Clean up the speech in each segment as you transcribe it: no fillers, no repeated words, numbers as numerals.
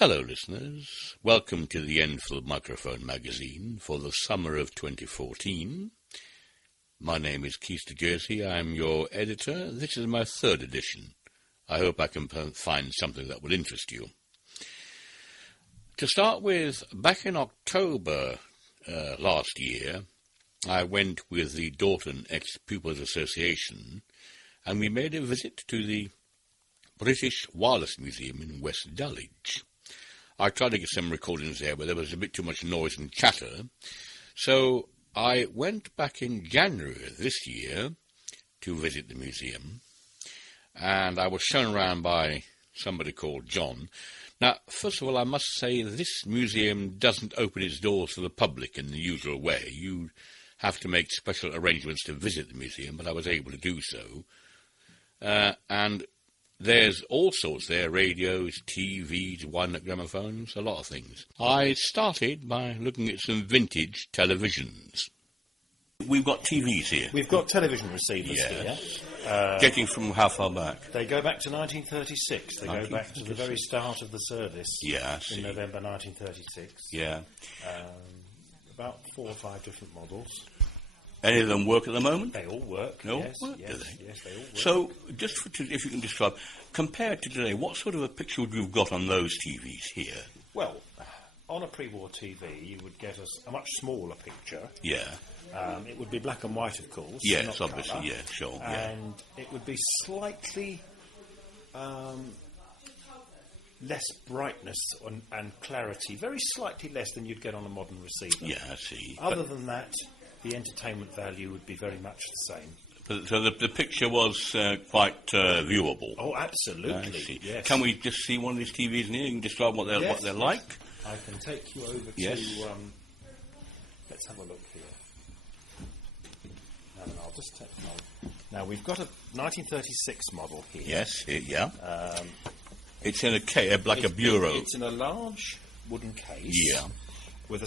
Hello listeners, welcome to the Enfield Microphone magazine for the summer of 2014. My name is Keith de Jersey, I'm your editor. This is my third edition. I hope I can find something that will interest you. To start with, back in October last year, I went with the Dorton Ex-Pupils Association and we made a visit to the British Wireless Museum in West Dulwich. I tried to get some recordings there, but there was a bit too much noise and chatter. So I went back in January of this year to visit the museum, and I was shown around by somebody called John. Now, first of all, I must say this museum doesn't open its doors to the public in the usual way. You have to make special arrangements to visit the museum, but I was able to do so. And there's all sorts there, radios, TVs, wind-up gramophones, a lot of things. I started by looking at some vintage televisions. We've got TVs here. We've got television receivers here. Getting from how far back? They go back to 1936. They go back to the very start of the service in November 1936. Yeah. About 4 or 5 different models. Any of them work at the moment? They all work. They all yes, work, yes, do they? Yes, they all work. So, if you can describe, compared to today, what sort of a picture would you have got on those TVs here? Well, on a pre-war TV, you would get a much smaller picture. Yeah. It would be black and white, of course. Yes, not obviously, colour. yeah, sure. And it would be slightly less brightness and clarity, very slightly less than you'd get on a modern receiver. Yeah, I see. Other than that, the entertainment value would be very much the same. So the picture was quite viewable. Oh, absolutely. Yes. Can we just see one of these TVs in here? You can describe what they're like. I can take you over to. Let's have a look here. And I'll just take. Now we've got a 1936 model here. Yes. Yeah. It's in a bureau. It's in a large wooden case. Yeah. With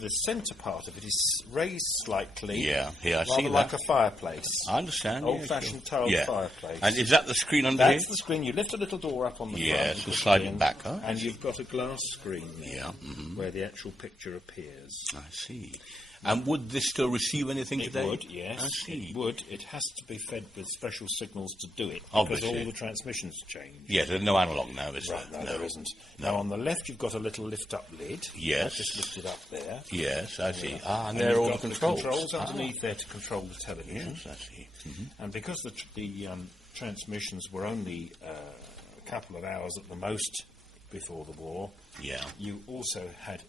the centre part of it is raised slightly. Yeah, I see that. Like a fireplace. I understand. Old-fashioned tiled fireplace. And is that the screen under here? That's the screen. You lift a little door up on the front. Yes, and slide it back, huh? And you've got a glass screen there. Yeah. Where the actual picture appears. I see. And would this still receive anything today? It would, yes. I see. It would. It has to be fed with special signals to do it. Obviously. Because all the transmissions change. Yes, there's no analogue now, is right, there? No, there isn't. No. Now, on the left, you've got a little lift-up lid. Yes. Just lifted up there. Yes, I see. And there are all you've the got controls. The controls underneath there to control the television. Yes, I see. Mm-hmm. And because the transmissions were only a couple of hours at the most before the war, you also had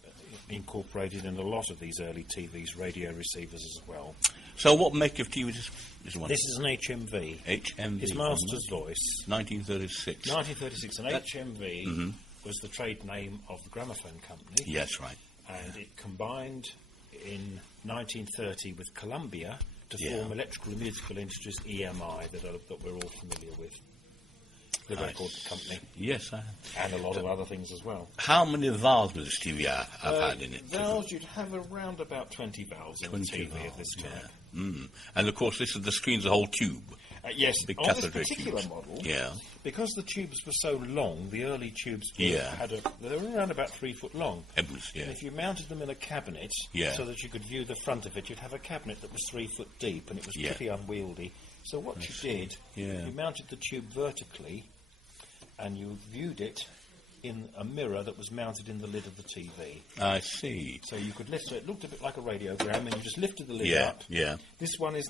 incorporated in a lot of these early TVs radio receivers as well. So what make of TV is this one? This is an HMV. HMV. His Master's Voice. 1936. 1936. An HMV was the trade name of the gramophone company. Yes, right. And it combined in 1930 with Columbia to form Electrical and Musical Industries, EMI, that we're all familiar with. The record company. Yes, I have. And a lot of other things as well. How many valves does this TV have had in it? Valves, you'd have around about 20 valves in the TV of this type. And of course, the screen's a whole tube. Yes, big on this particular tubes. model, because the tubes were so long, the early tubes they were around about 3 foot long. And if you mounted them in a cabinet so that you could view the front of it, you'd have a cabinet that was 3 foot deep, and it was pretty unwieldy. So what you did, you mounted the tube vertically, and you viewed it in a mirror that was mounted in the lid of the TV. I see. So you could lift it. It looked a bit like a radiogram, and you just lifted the lid up. Yeah. This one is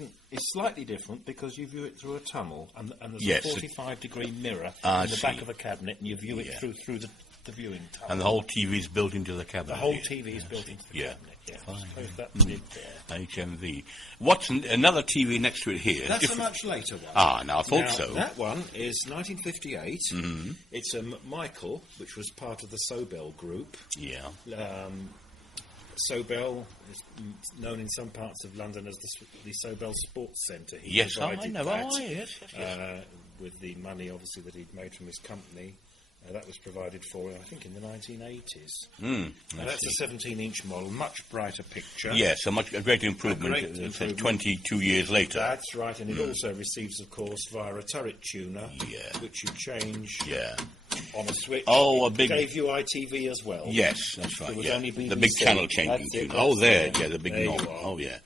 slightly different because you view it through a tunnel, and there's a 45-degree mirror in the back of the cabinet, and you view it through the viewing tunnel. And the whole TV is built into the cabinet. The whole TV is built into the cabinet. Yeah. HMV. What's another TV next to it here? That's a much later one. Now I thought so. That one is 1958. It's a Michael, which was part of the Sobel group. Yeah. Sobel is known in some parts of London as the Sobel Sports Centre. Yes, I know. With the money, obviously, that he'd made from his company. That was provided for, I think, in the 1980s. That's a 17-inch model, much brighter picture. Yes, a great improvement. 22 years later. That's right, and it also receives, of course, via a turret tuner, which you change on a switch. Oh, it gave you ITV as well. Yes, that's right. Only BBC. The big channel changing tuner. Oh, there, the big knob. Oh, yeah.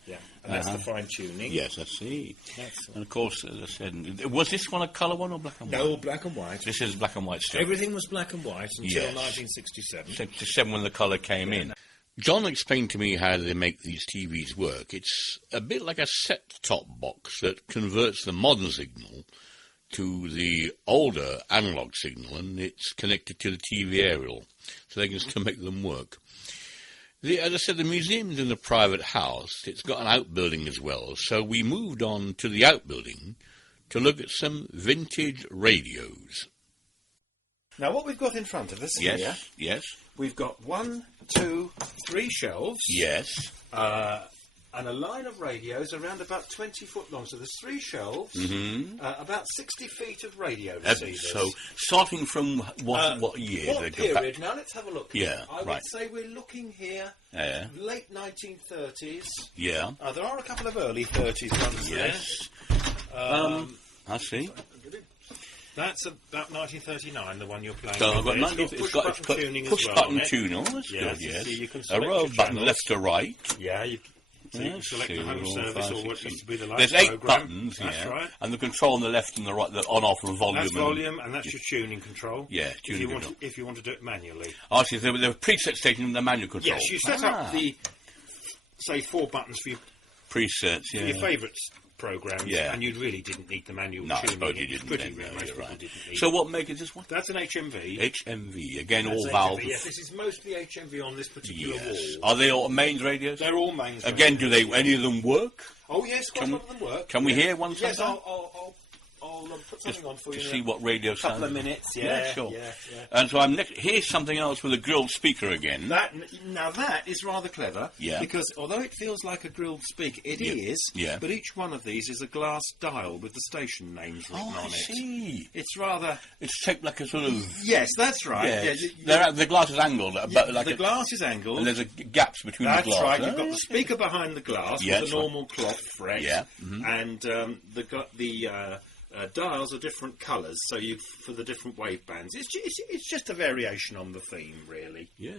And that's the fine tuning. Yes, I see. And of course, as I said, was this one a colour one or black and white? No, black and white. This is black and white still. Everything was black and white until 1967. 67 when the colour came in. John explained to me how they make these TVs work. It's a bit like a set-top box that converts the modern signal to the older analogue signal, and it's connected to the TV aerial, so they can still make them work. As I said, the museum's in a private house. It's got an outbuilding as well, so we moved on to the outbuilding to look at some vintage radios. Now, what we've got in front of us here... Yes. We've got 1, 2, 3 shelves. Yes. And a line of radios around about 20 foot long. So there's 3 shelves, about 60 feet of radio receivers. So, starting from what year? What period? Now, let's have a look. I would say we're looking here late 1930s. Yeah. There are a couple of early 30s ones there. Yes. I see. That's about 1939, the one you're playing. So with. It's got push-button tuning. Oh, that's good, yes. You can a row of buttons left to right. Yeah, you can select the home service or what used to be the live There's 8 program. buttons, That's right. And the control on the left and the right, the on-off and volume. That's volume, and that's your tuning control. Yeah, tuning control. If you want to do it manually. Oh, so there were preset stations in the manual control. Yes, you set up the, say, 4 buttons for your presets, for your favourites programs, and you really didn't need the manual tuning. No, I suppose you didn't. So what make it this one? That's an HMV. HMV, again, that's all valves. Yes, this is mostly HMV on this particular wall. Are they all mains radios? They're all mains again, radios. Do any of them work? Oh, yes, quite a lot of them work. Can we hear one Yes, sometime? I'll put something on for you. To see what radio sounds. A couple of minutes, sure. And so here's something else with a grilled speaker again. Now that is rather clever, because although it feels like a grilled speaker, it is, but each one of these is a glass dial with the station names written on it. I see. It's shaped like a sort of... Yes, that's right. The glass is angled. The glass is angled. And there's gaps between the glass. That's right. You've got the speaker behind the glass with a normal cloth fret. And the dials are different colours, so for the different wave bands. It's just a variation on the theme, really. Yeah,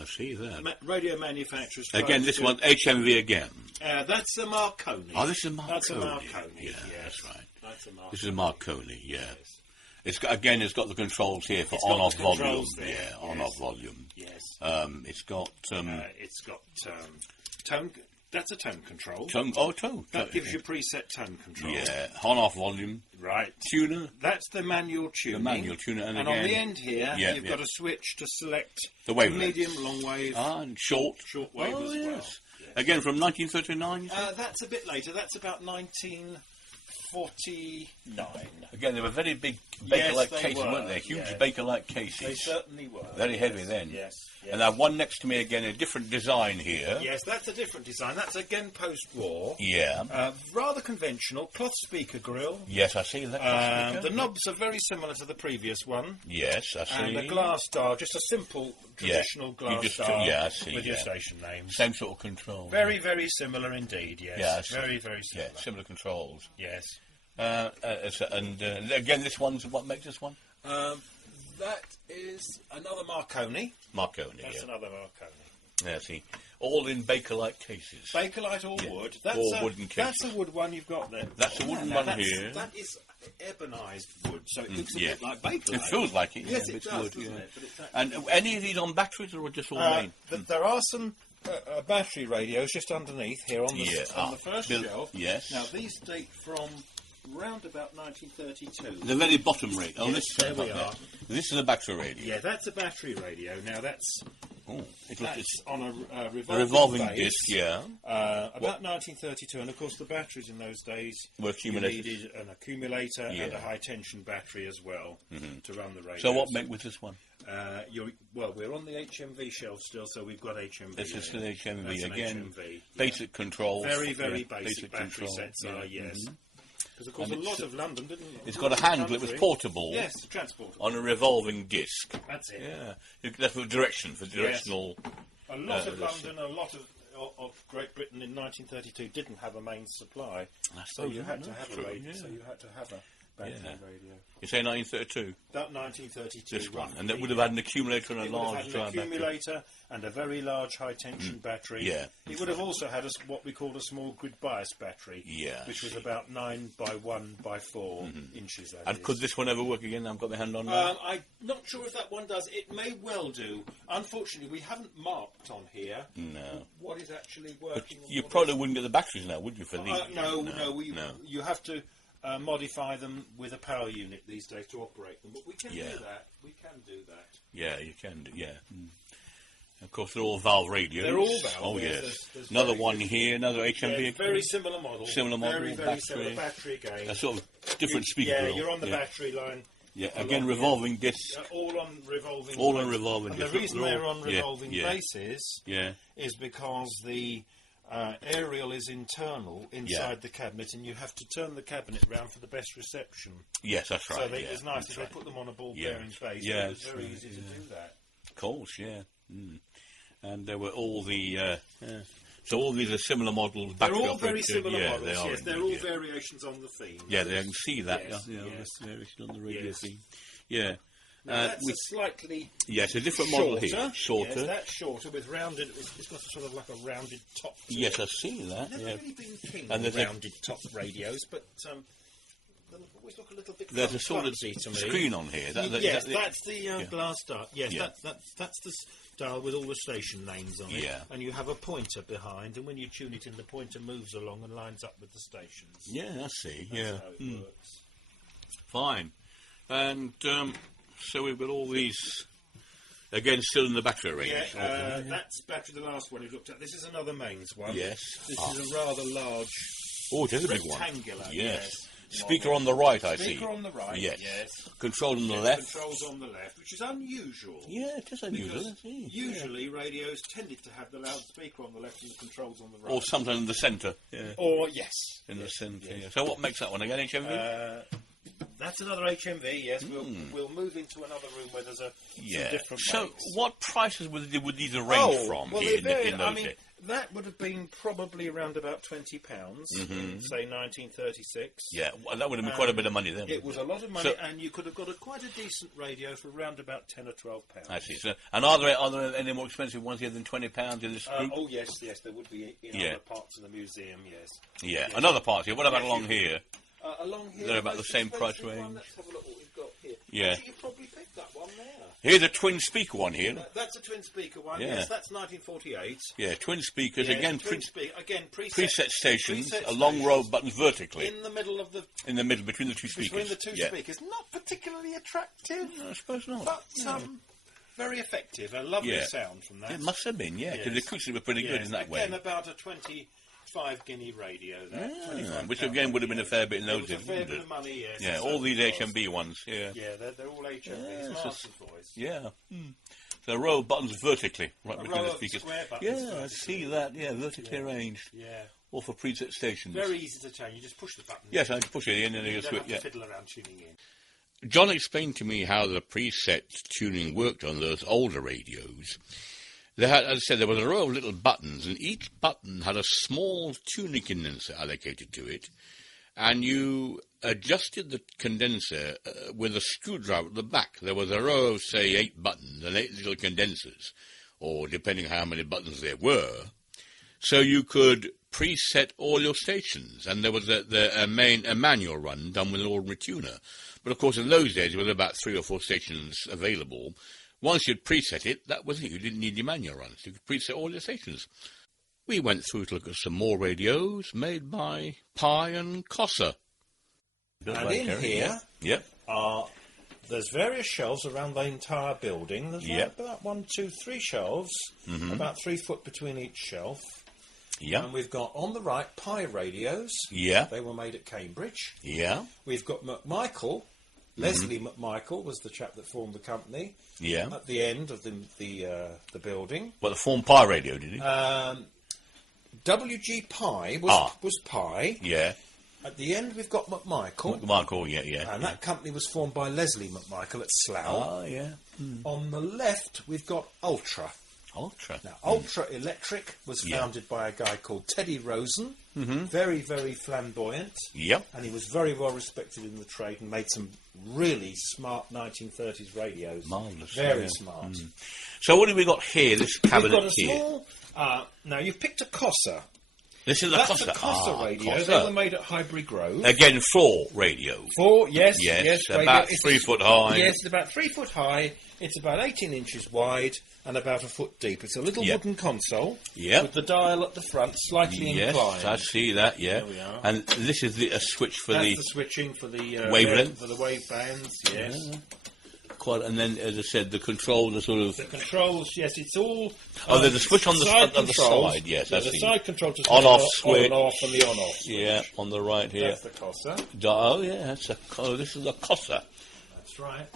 I see that. Radio manufacturers. Again, this one HMV again. That's a Marconi. Oh, this is a Marconi. That's a Marconi. Yeah, that's right. That's a Marconi. This is a Marconi. Yeah. Yes. It's got the controls here for on-off volume. On-off volume. Yes. It's got tone. That's a tone control. Tone. That gives you preset tone control. Yeah. On-off volume. Right. Tuner. That's the manual tuning. The manual tuner. And again, on the end here, you've got a switch to select the wavelengths. Medium, long wave. And short wave as well. Yes. Again, from 1939? That's a bit later. That's about 1949. Again, they were very big Baker-like cases, weren't they? Huge Baker-like cases. They certainly were. Very heavy then. Yes. And I have one next to me again, a different design here. Yes, that's a different design. That's again post-war. Yeah. Rather conventional. Cloth speaker grille. Yes, I see that. The knobs are very similar to the previous one. Yes, I see. And the glass dial, just a simple, traditional glass dial I see, with your station names. Same sort of control. Very, very similar indeed, yes. Yeah, very, very similar. Yeah, similar controls. Yes. Again, what makes this one? That is another Marconi. That's another Marconi. Yeah, see. All in Baker-like cases. Bakelite all wood. All wooden cases. That's a wood one you've got there. That's a wooden one here. That is ebonized wood, so it looks a bit like Bakelite. It feels like it. Yes, it does, wood, doesn't it? And any of these on batteries or just all main? There are some battery radios just underneath here on the first shelf. Yes. Now, these date from round about 1932. The very bottom radio. Oh, there we are. This is a battery radio. Yeah, that's a battery radio. Now that's on a revolving disc. Yeah. About 1932, and of course the batteries in those days were accumulators. You needed an accumulator and a high tension battery as well to run the radio. So what make with this one? We're on the HMV shelf still, so we've got HMV. This is the HMV That's again. HMV, basic controls. Very, very basic battery control. sets are, yes. Because, of course, a lot of London didn't... It's got a handle. It was portable. Yes, transportable. On a revolving disc. That's it. Yeah. That's for direction, for directional... Yes. A lot of London, a lot of Great Britain in 1932 didn't have a main supply. So you had to have a radio. So you had to have a battery radio. You say 1932? That 1932. This one. And that would have had an accumulator and a large dry battery. Accumulator and a very large high-tension battery. Yeah. It would have also had what we called a small grid bias battery. Yeah. Which was about 9 by 1 by 4 inches. And could this one ever work again? I've got my hand on it. I'm not sure if that one does. It may well do. Unfortunately, we haven't marked on here what is actually working. But you probably wouldn't get the batteries now, would you, for these? No. You have to modify them with a power unit these days to operate them. But we can do that. We can do that. Yeah, you can do, Of course, they're all valve radios. They're all valve. Oh, yes. There's another one here, another HMV. Very similar model. Similar model, very similar battery again. A sort of different speaker grill. You're on the battery line. Yeah, again, revolving disc. All on revolving. All on revolving disc. And the reason they're on revolving bases is because the aerial is internal inside the cabinet, and you have to turn the cabinet round for the best reception. Yes, that's right. So it's nice if they put them on a ball-bearing base. Yeah, it's very easy to do that. Of course, And there were all the... so all these are similar models. They're all very similar models, they are, they're all variations on the theme. Yeah, they can see that. Variation on the radio theme. Yeah. That's a slightly a different model here. Shorter. Yes, that's shorter with rounded... It's got sort of like a rounded top. Yes, I've seen that. I've never really been keen on rounded top radios, but... always look a little bit there's a sort of screen on here. That's the glass dial. Yes, that's the dial with all the station names on it. Yeah. And you have a pointer behind, and when you tune it in, the pointer moves along and lines up with the stations. Yeah, I see. That's how it works. Fine. And so we've got all these, again, still in the battery range. Yeah, that's battery, the last one you looked at. This is another mains one. Yes. This is a rather large... Oh, it is a big one. Rectangular, yes. Speaker on the right, I see. Speaker on the right, yes. Control on the left. Controls on the left, which is unusual. Yeah, it is unusual. Usually radios tended to have the loudspeaker on the left and the controls on the right. Or sometimes in the centre. Yeah. Or, in the centre, So what makes that one again, HMV? That's another HMV, yes. We'll move into another room where there's some different makes. What prices would these range from in those days? That would have been probably around about £20 in, say, 1936. Yeah, well, that would have been quite a bit of money then. It was a lot of money, and you could have got quite a decent radio for around about £10 or £12. I see. So, and are there any more expensive ones here than £20 in this group? Oh, yes, there would be in other parts of the museum, yes. Yeah, another part here. What about along here? Along here, they're about the same price range. Let's have a look what we've got here. Yeah. Actually, you probably picked that one there. Here's a twin speaker one here. That's a twin speaker one. Yes, that's 1948. Yeah, twin speakers again. Preset stations, preset a long row of buttons vertically. In the middle of the. In the middle between the two speakers. Between the two speakers, not particularly attractive. No, I suppose not. But very effective. A lovely sound from that. It must have been, because the acoustics were pretty good in that way. Again, about a 25 guinea radio there. Which again would have been a fair bit in those days. A fair bit of money, yes. Yeah, all these HMB ones, Yeah, they're all HMBs, Marston boys. Yeah. So a row of buttons vertically, right between the speakers. Yeah, I see that, vertically arranged. Yeah. Or for preset stations. Very easy to change, you just push the button. Yes, I can push it in and you switch, fiddle around tuning in. John explained to me how the preset tuning worked on those older radios. They had, as I said, there was a row of little buttons, and each button had a small tuning condenser allocated to it, and you adjusted the condenser with a screwdriver at the back. There was a row of, say, 8 buttons and 8 little condensers, or depending on how many buttons there were, so you could preset all your stations, and there was a manual run done with an ordinary tuner. But, of course, in those days, there were about 3 or 4 stations available. Once you'd preset it, that was it. You didn't need your manual runs. You could preset all your stations. We went through to look at some more radios made by Pye and Cossa. And in here, there's various shelves around the entire building. There's about 1, 2, 3 shelves, about 3 foot between each shelf. Yeah. And we've got, on the right, Pye radios. Yeah. They were made at Cambridge. Yeah. We've got McMichael. Leslie McMichael was the chap that formed the company. Yeah. At the end of the building. Well, the formed Pye radio, did he? W.G. Pye was Pye. Yeah. At the end, we've got McMichael. McMichael, yeah. And that company was formed by Leslie McMichael at Slough. Oh, yeah. Mm. On the left, we've got Ultra. Ultra. Now, Ultra Electric was founded by a guy called Teddy Rosen. Mm-hmm. Very, very flamboyant. Yep. And he was very well respected in the trade and made some really smart 1930s radios. Marvellous. Very smart. Mm. So what have we got here, this cabinet We've got a here? small... now, you've picked a Cossa. This is a Cossa. That's a Cossa radio. Cossa. They were made at Highbury Grove. Again, 4 radio. 4, yes. About 3 foot high. Yes, it's about 3 foot high. It's about 18 inches wide and about a foot deep. It's a little wooden console with the dial at the front, slightly inclined. Yes, I see that, yeah. There we are. And this is a switch for That's the switching for the wavelength. For the wave bands, yes. Yeah. Quite, and then, as I said, the controls are sort of... The controls, yes, it's all... there's a switch on the side, yes. There's a side control to on-off switch. On-off and the on-off switch. Yeah, on the right here. That's the Cossa. Oh, yeah, this is a Cossa. That's right.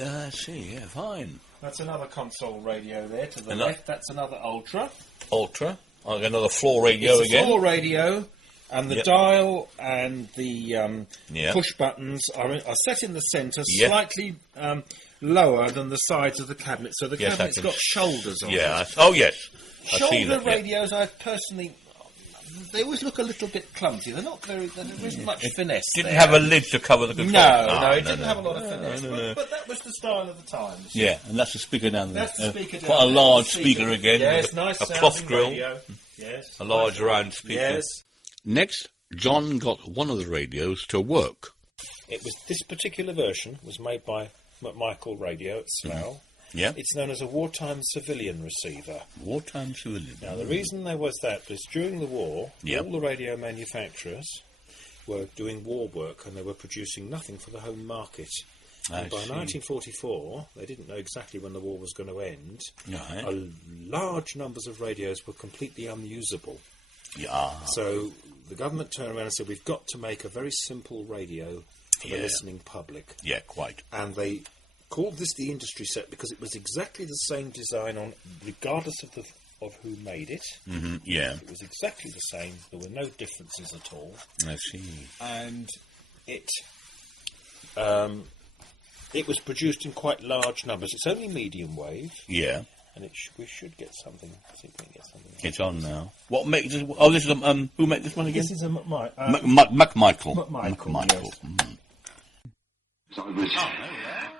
I see, yeah, fine. That's another console radio there to the left. That's another Ultra. Ultra. Another floor radio it's again. A floor radio, and the dial and the push buttons are set in the centre, slightly lower than the sides of the cabinet, so the cabinet's got shoulders on it. Yes. Shoulder radios, I personally... They always look a little bit clumsy. They're not very... There isn't much finesse Didn't have a lid to cover the control. No, it didn't have a lot of finesse. But that was the style of the times. Yeah, and that's the speaker down there. That's the speaker down quite there. a large speaker again. Yes, nice a cloth grill. Radio. Yes. A large round speaker. Yes. Next, John got one of the radios to work. This particular version was made by McMichael Radio at Slough. Yeah. It's known as a wartime civilian receiver. Wartime civilian. Now, the reason there was that was during the war, all the radio manufacturers were doing war work and they were producing nothing for the home market. And by 1944, they didn't know exactly when the war was going to end. Right. Large numbers of radios were completely unusable. Yeah. So the government turned around and said, we've got to make a very simple radio for the listening public. Yeah, quite. And they called this the industry set because it was exactly the same design regardless of who made it. Mm-hmm, yeah. It was exactly the same. There were no differences at all. I see. And it was produced in quite large numbers. It's only medium wave. Yeah. And we should get something. See if we can get something. It's on now. What makes this? Oh, this is who made this one again? This is a McMichael. McMichael. Yes. Mm. So I was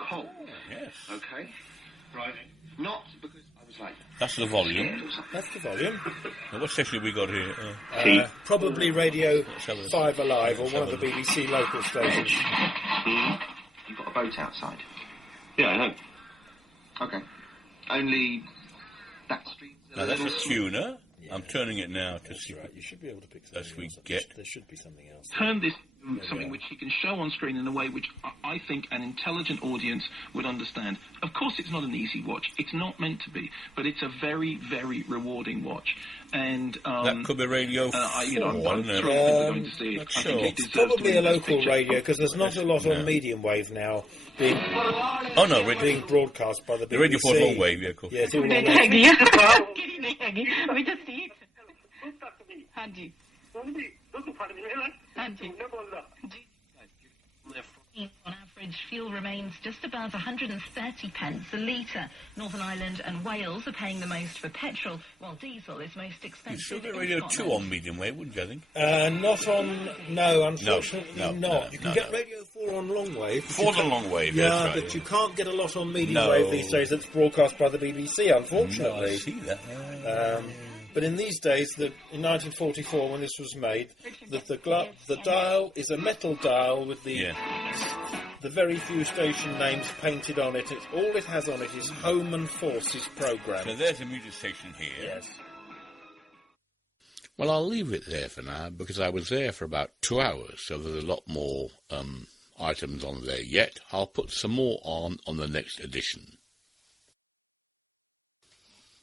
cold. Yes. Okay. Right. Not because I was late. That's the volume. That's the volume. Now, what station have we got here? Probably Radio 5 Alive or one of the BBC local stations. You've got a boat outside. Yeah, I know. Okay. Only that street. Now that's a tuner. Yeah. I'm turning it now to see. Right. You should be able to pick something else. There should be something else. Turn this into something which he can show on screen in a way which I think an intelligent audience would understand. Of course, it's not an easy watch. It's not meant to be, but it's a very, very rewarding watch. And that could be Radio 4. I'm thrilled that we're going to see it. I think it it's probably a local radio because there's not a lot on medium wave now being being broadcast by the BBC. The Radio 4 long wave, yeah, of course. Yeah, it's all long On average, fuel remains just above 130 pence a litre. Northern Ireland and Wales are paying the most for petrol, while diesel is most expensive. You'd still get Radio 2 on medium wave, wouldn't you, I think? Unfortunately not. You can get Radio 4 on long wave. 4's on long wave, yeah, right, but you can't get a lot on medium wave these days that's broadcast by the BBC, unfortunately. No, I see that. But in these days, in 1944, when this was made, the dial is a metal dial with the very few station names painted on it. All it has on it is Home and Forces programme. So there's a music station here. Yes. Well, I'll leave it there for now, because I was there for about 2 hours, so there's a lot more items on there yet. I'll put some more on the next edition.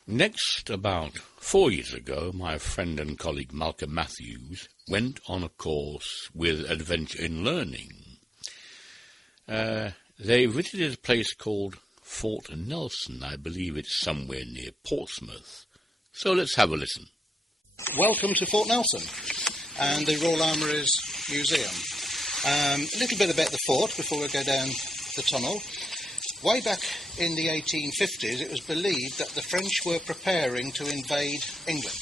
Next, about 4 years ago, my friend and colleague Malcolm Matthews went on a course with Adventure in Learning. They visited a place called Fort Nelson. I believe it's somewhere near Portsmouth. So let's have a listen. Welcome to Fort Nelson. And the Royal Armoury's Museum. A little bit about the fort before we go down the tunnel. Way back in the 1850s, it was believed that the French were preparing to invade England.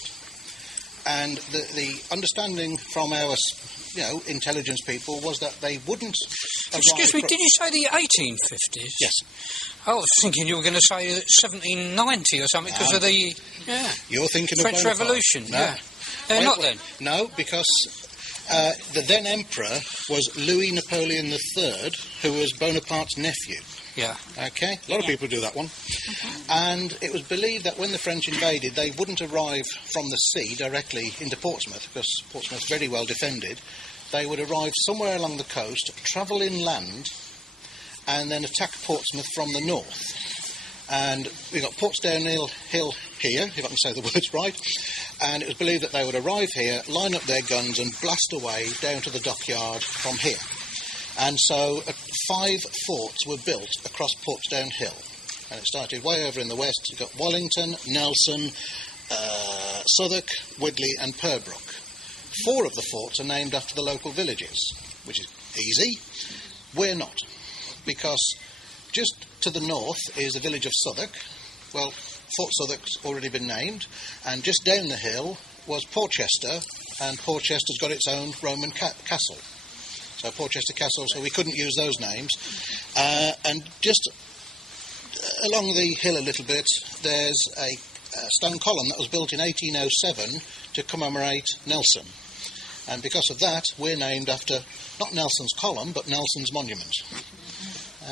And the understanding from our, intelligence people was that they wouldn't... Excuse me, did you say the 1850s? Yes. I was thinking you were going to say 1790 or something because of the You're thinking French of Bonaparte. Revolution. No. Yeah. Not then? No, because the then emperor was Louis Napoleon III, who was Bonaparte's nephew. Yeah. Okay, a lot of people do that one. And it was believed that when the French invaded, they wouldn't arrive from the sea directly into Portsmouth, because Portsmouth's very well defended. They would arrive somewhere along the coast, travel inland, and then attack Portsmouth from the north. And we've got Portsdown Hill here, if I can say the words right, and it was believed that they would arrive here, line up their guns and blast away down to the dockyard from here. And so 5 forts were built across Portsdown Hill. And it started way over in the west. You've got Wallington, Nelson, Southwark, Woodley and Purbrook. 4 of the forts are named after the local villages, which is easy. We're not, because just to the north is the village of Southwark. Well, Fort Southwark's already been named, and just down the hill was Portchester, and Portchester's got its own Roman castle. So Portchester Castle, so we couldn't use those names. And just along the hill a little bit, there's a stone column that was built in 1807 to commemorate Nelson. And because of that, we're named after not Nelson's column, but Nelson's monument.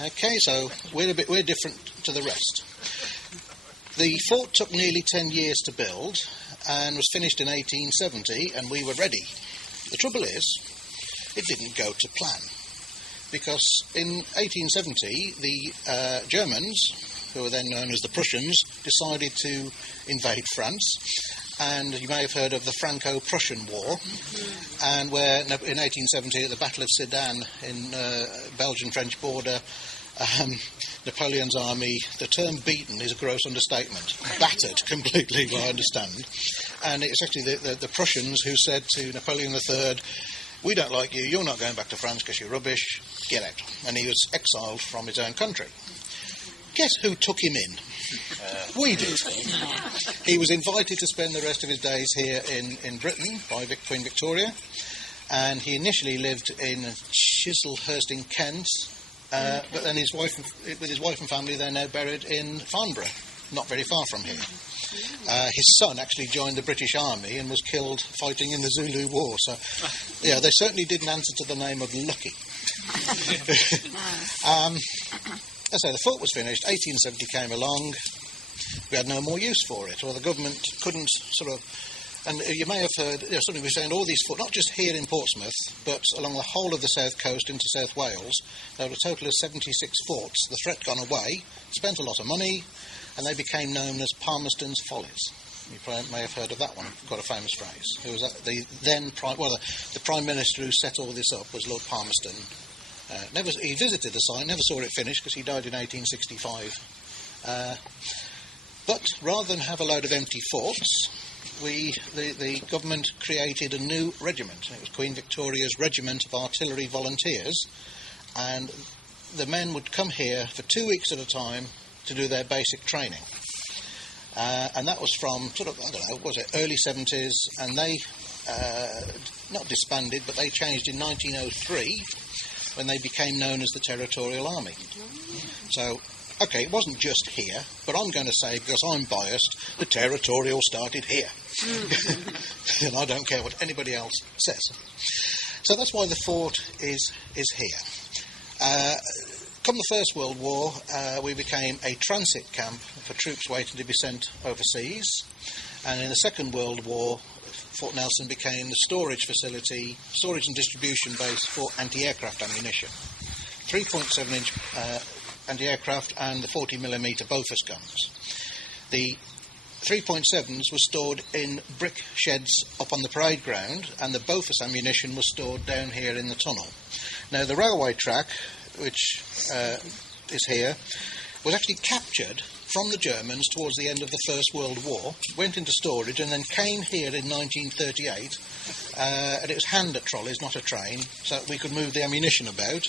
Okay, so we're different to the rest. The fort took nearly 10 years to build and was finished in 1870, and we were ready. The trouble is, it didn't go to plan, because in 1870 the Germans, who were then known as the Prussians, decided to invade France. And you may have heard of the Franco-Prussian War, and where in 1870 at the Battle of Sedan in Belgian-French border, Napoleon's army, the term beaten is a gross understatement. Battered completely, I understand. And it's actually the Prussians who said to Napoleon III, "We don't like you, you're not going back to France because you're rubbish, get out." And he was exiled from his own country. Guess who took him in? We did. He was invited to spend the rest of his days here in Britain by Queen Victoria, and he initially lived in Chislehurst in Kent, but then with his wife and family, they're now buried in Farnborough, not very far from here. His son actually joined the British Army and was killed fighting in the Zulu War, so yeah, they certainly didn't answer to the name of Lucky. So the fort was finished, 1870 came along, we had no more use for it, or the government couldn't and you may have heard something we're saying, all these forts, not just here in Portsmouth, but along the whole of the south coast into South Wales, there were a total of 76 forts. The threat gone away, spent a lot of money, and they became known as Palmerston's Follies. You may have heard of that one, quite a famous phrase. It was the Prime Minister who set all this up was Lord Palmerston. He visited the site, never saw it finished because he died in 1865. But rather than have a load of empty forts, the government created a new regiment. It was Queen Victoria's Regiment of Artillery Volunteers, and the men would come here for 2 weeks at a time to do their basic training. And that was from early 70s, and they not disbanded, but they changed in 1903 when they became known as the Territorial Army. So, okay, it wasn't just here, but I'm going to say, because I'm biased, the Territorial started here. And I don't care what anybody else says. So that's why the fort is here. Come the First World War, we became a transit camp for troops waiting to be sent overseas. And in the Second World War, Fort Nelson became the storage and distribution base for anti-aircraft ammunition. 3.7-inch anti-aircraft and the 40mm Bofors guns. The 3.7s were stored in brick sheds up on the parade ground, and the Bofors ammunition was stored down here in the tunnel. Now, the railway track, which is here, was actually captured from the Germans towards the end of the First World War, went into storage and then came here in 1938, and it was hand at trolleys, not a train, so we could move the ammunition about.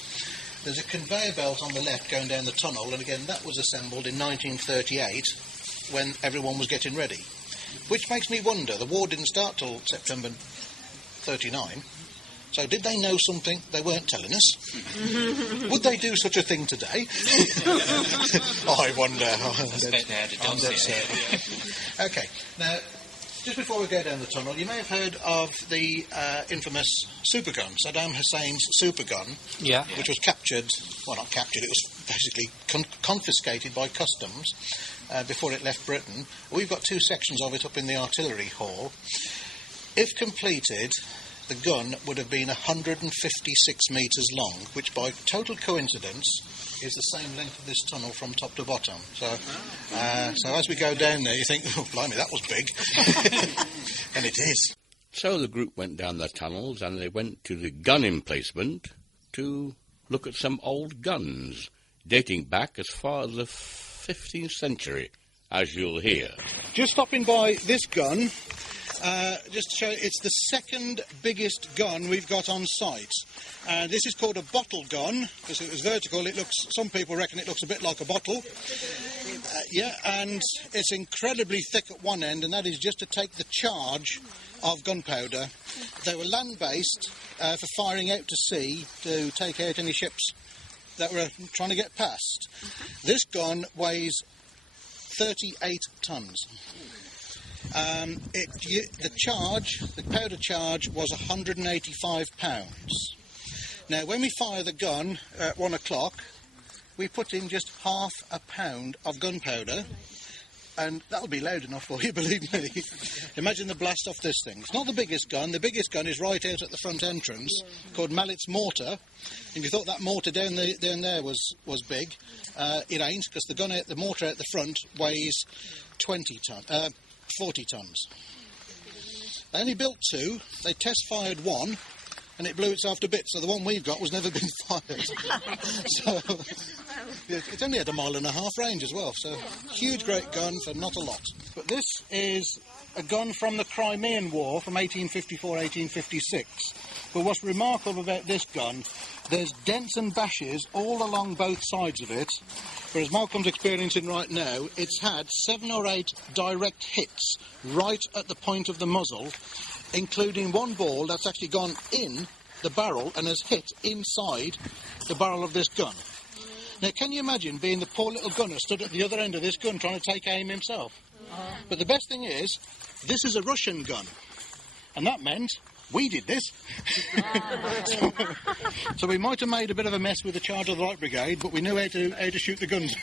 There's a conveyor belt on the left going down the tunnel, and again that was assembled in 1938 when everyone was getting ready. Which makes me wonder, the war didn't start till September 39, so did they know something they weren't telling us? Would they do such a thing today? I wonder. Okay, now, just before we go down the tunnel, you may have heard of the infamous supergun, Saddam Hussein's supergun, which was captured, well not captured, it was basically confiscated by customs before it left Britain. We've got two sections of it up in the artillery hall. If completed, the gun would have been 156 metres long, which by total coincidence is the same length of this tunnel from top to bottom. So as we go down there, you think, oh, blimey, that was big. And it is. So the group went down the tunnels and they went to the gun emplacement to look at some old guns, dating back as far as the 15th century, as you'll hear. Just stopping by this gun, just to show you, it's the second biggest gun we've got on site. This is called a bottle gun, because it was vertical. It looks, some people reckon it looks a bit like a bottle. And it's incredibly thick at one end, and that is just to take the charge of gunpowder. They were land-based for firing out to sea to take out any ships that were trying to get past. This gun weighs 38 tonnes. The powder charge was £185. Now, when we fire the gun at 1 o'clock, we put in just half a pound of gunpowder, and that'll be loud enough for you, believe me. Imagine the blast off this thing. It's not the biggest gun. The biggest gun is right out at the front entrance, called Mallet's mortar. And if you thought that mortar down there was big, it ain't, because the mortar at the front weighs 40 tonnes. They only built two. They test-fired one, and it blew itself to bits, so the one we've got was never been fired. So it's only at 1.5 mile range as well, so huge, great gun for not a lot. But this is a gun from the Crimean War from 1854-1856. But what's remarkable about this gun, there's dents and bashes all along both sides of it, whereas Malcolm's experiencing right now, it's had 7 or 8 direct hits right at the point of the muzzle, including one ball that's actually gone in the barrel and has hit inside the barrel of this gun. Now, can you imagine being the poor little gunner stood at the other end of this gun trying to take aim himself? But the best thing is, this is a Russian gun, and that meant we did this. So we might have made a bit of a mess with the charge of the Light Brigade, but we knew how to shoot the guns.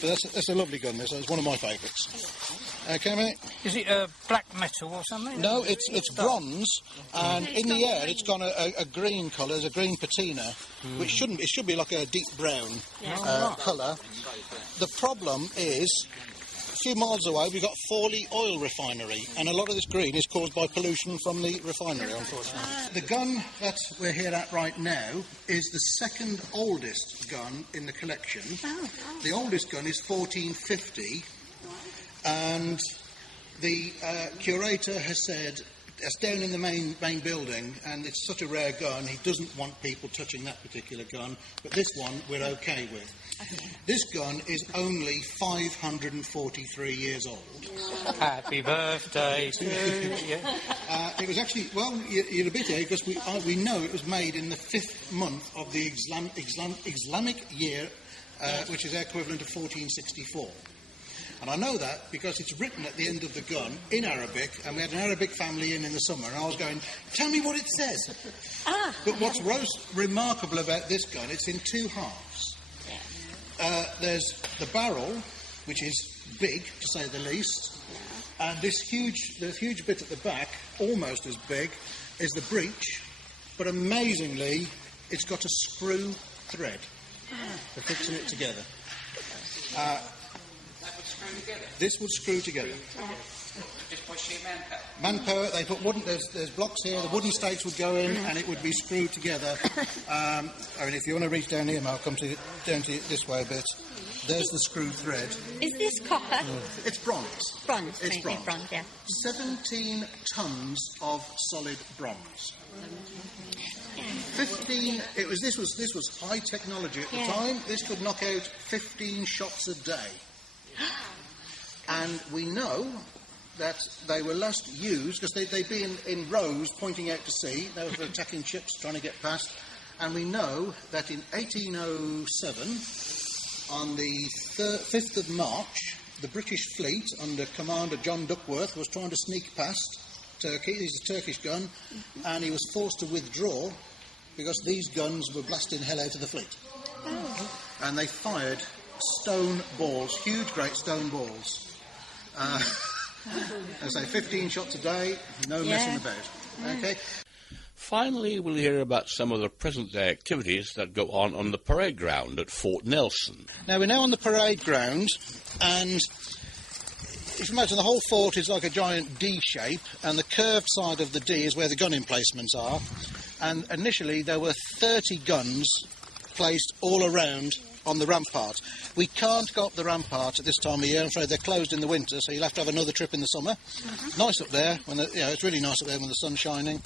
But that's a lovely gun, this. It's one of my favourites. Okay, mate? Is it black metal or something? No, it's bronze, and in the air it's got a green colour, there's a green patina, which should be like a deep brown colour. The problem is, a few miles away we've got Fawley Oil Refinery, and a lot of this green is caused by pollution from the refinery, unfortunately. The gun that we're here at right now is the second oldest gun in the collection. The oldest gun is 1450, and the curator has said it's down in the main building, and it's such a rare gun, he doesn't want people touching that particular gun, but this one we're okay with. This gun is only 543 years old. Happy birthday to you. It was actually, well, you're a bit here, because we know it was made in the 5th month of the Islamic year, which is equivalent to 1464. And I know that because it's written at the end of the gun in Arabic, and we had an Arabic family in the summer, and I was going, tell me what it says. But what's most remarkable about this gun, it's in 2 halves. There's the barrel, which is big, to say the least, and the huge bit at the back, almost as big, is the breech, but amazingly, it's got a screw thread for fixing it together. This would screw together. Just by sheer manpower? Manpower, they put wooden, there's blocks here, the wooden stakes would go in, and it would be screwed together. I mean, if you want to reach down here, Malcolm, down to this way a bit. There's the screw thread. Is this copper? It's bronze. Bronze. It's bronze. Yeah. 17 tons of solid bronze. 15. This was high technology at the time. This could knock out 15 shots a day. And we know that they were last used because they'd be in rows pointing out to sea. They were attacking ships trying to get past. And we know that in 1807, on the 5th of March, the British fleet under Commander John Duckworth was trying to sneak past Turkey. He's a Turkish gun, and he was forced to withdraw because these guns were blasting hell out of the fleet. Oh. And they fired stone balls, huge, great stone balls. I say 15 shots a day, no messing about. Okay. Finally, we'll hear about some of the present-day activities that go on the parade ground at Fort Nelson. Now, we're now on the parade ground, and if you imagine the whole fort is like a giant D shape, and the curved side of the D is where the gun emplacements are. And initially, there were 30 guns placed all around on the rampart. We can't go up the rampart at this time of year. I'm afraid they're closed in the winter, so you'll have to have another trip in the summer. Nice up there, it's really nice up there when the sun's shining.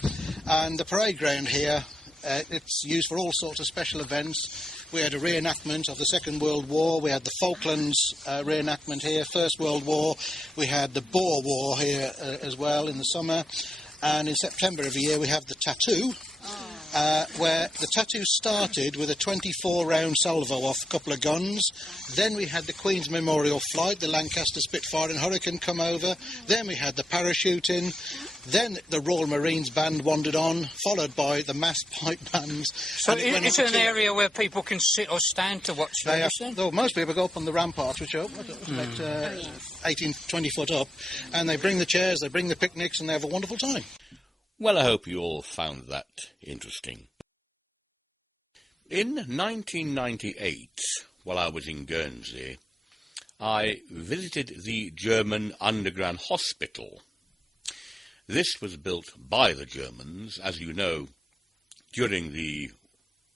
And the parade ground here, it's used for all sorts of special events. We had a reenactment of the Second World War. We had the Falklands reenactment here, First World War. We had the Boer War here as well in the summer. And in September every year we have the tattoo. Where the tattoo started with a 24-round salvo off a couple of guns. Then we had the Queen's Memorial Flight, the Lancaster Spitfire and Hurricane come over. Then we had the parachuting. Then the Royal Marines Band wandered on, followed by the mass pipe bands. So it's an area where people can sit or stand to watch this? Most people go up on the ramparts, which are about 18, 20 foot up, and they bring the chairs, they bring the picnics, and they have a wonderful time. Well, I hope you all found that interesting. In 1998, while I was in Guernsey, I visited the German underground hospital. This was built by the Germans. As you know, during the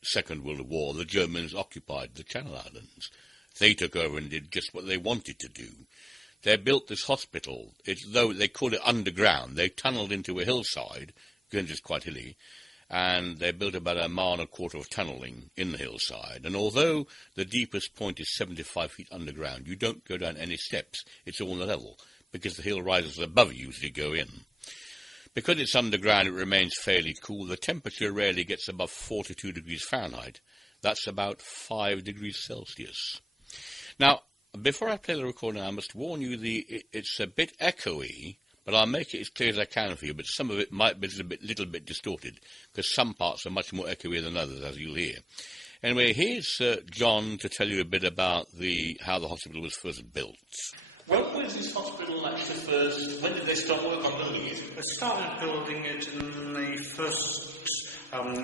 Second World War, the Germans occupied the Channel Islands. They took over and did just what they wanted to do. They built this hospital. Though they called it underground, they tunnelled into a hillside. Guernsey's quite hilly. And they built about 1.25 miles of tunnelling in the hillside. And although the deepest point is 75 feet underground, you don't go down any steps. It's all on the level, because the hill rises above you as you go in. Because it's underground, it remains fairly cool. The temperature rarely gets above 42 degrees Fahrenheit. That's about 5 degrees Celsius. Now, before I play the recording, I must warn you it's a bit echoey, but I'll make it as clear as I can for you, but some of it might be a little bit distorted, because some parts are much more echoey than others, as you'll hear. Anyway, here's John to tell you a bit about how the hospital was first built. When was this hospital actually first... When did they start work on building it? They started building it in the first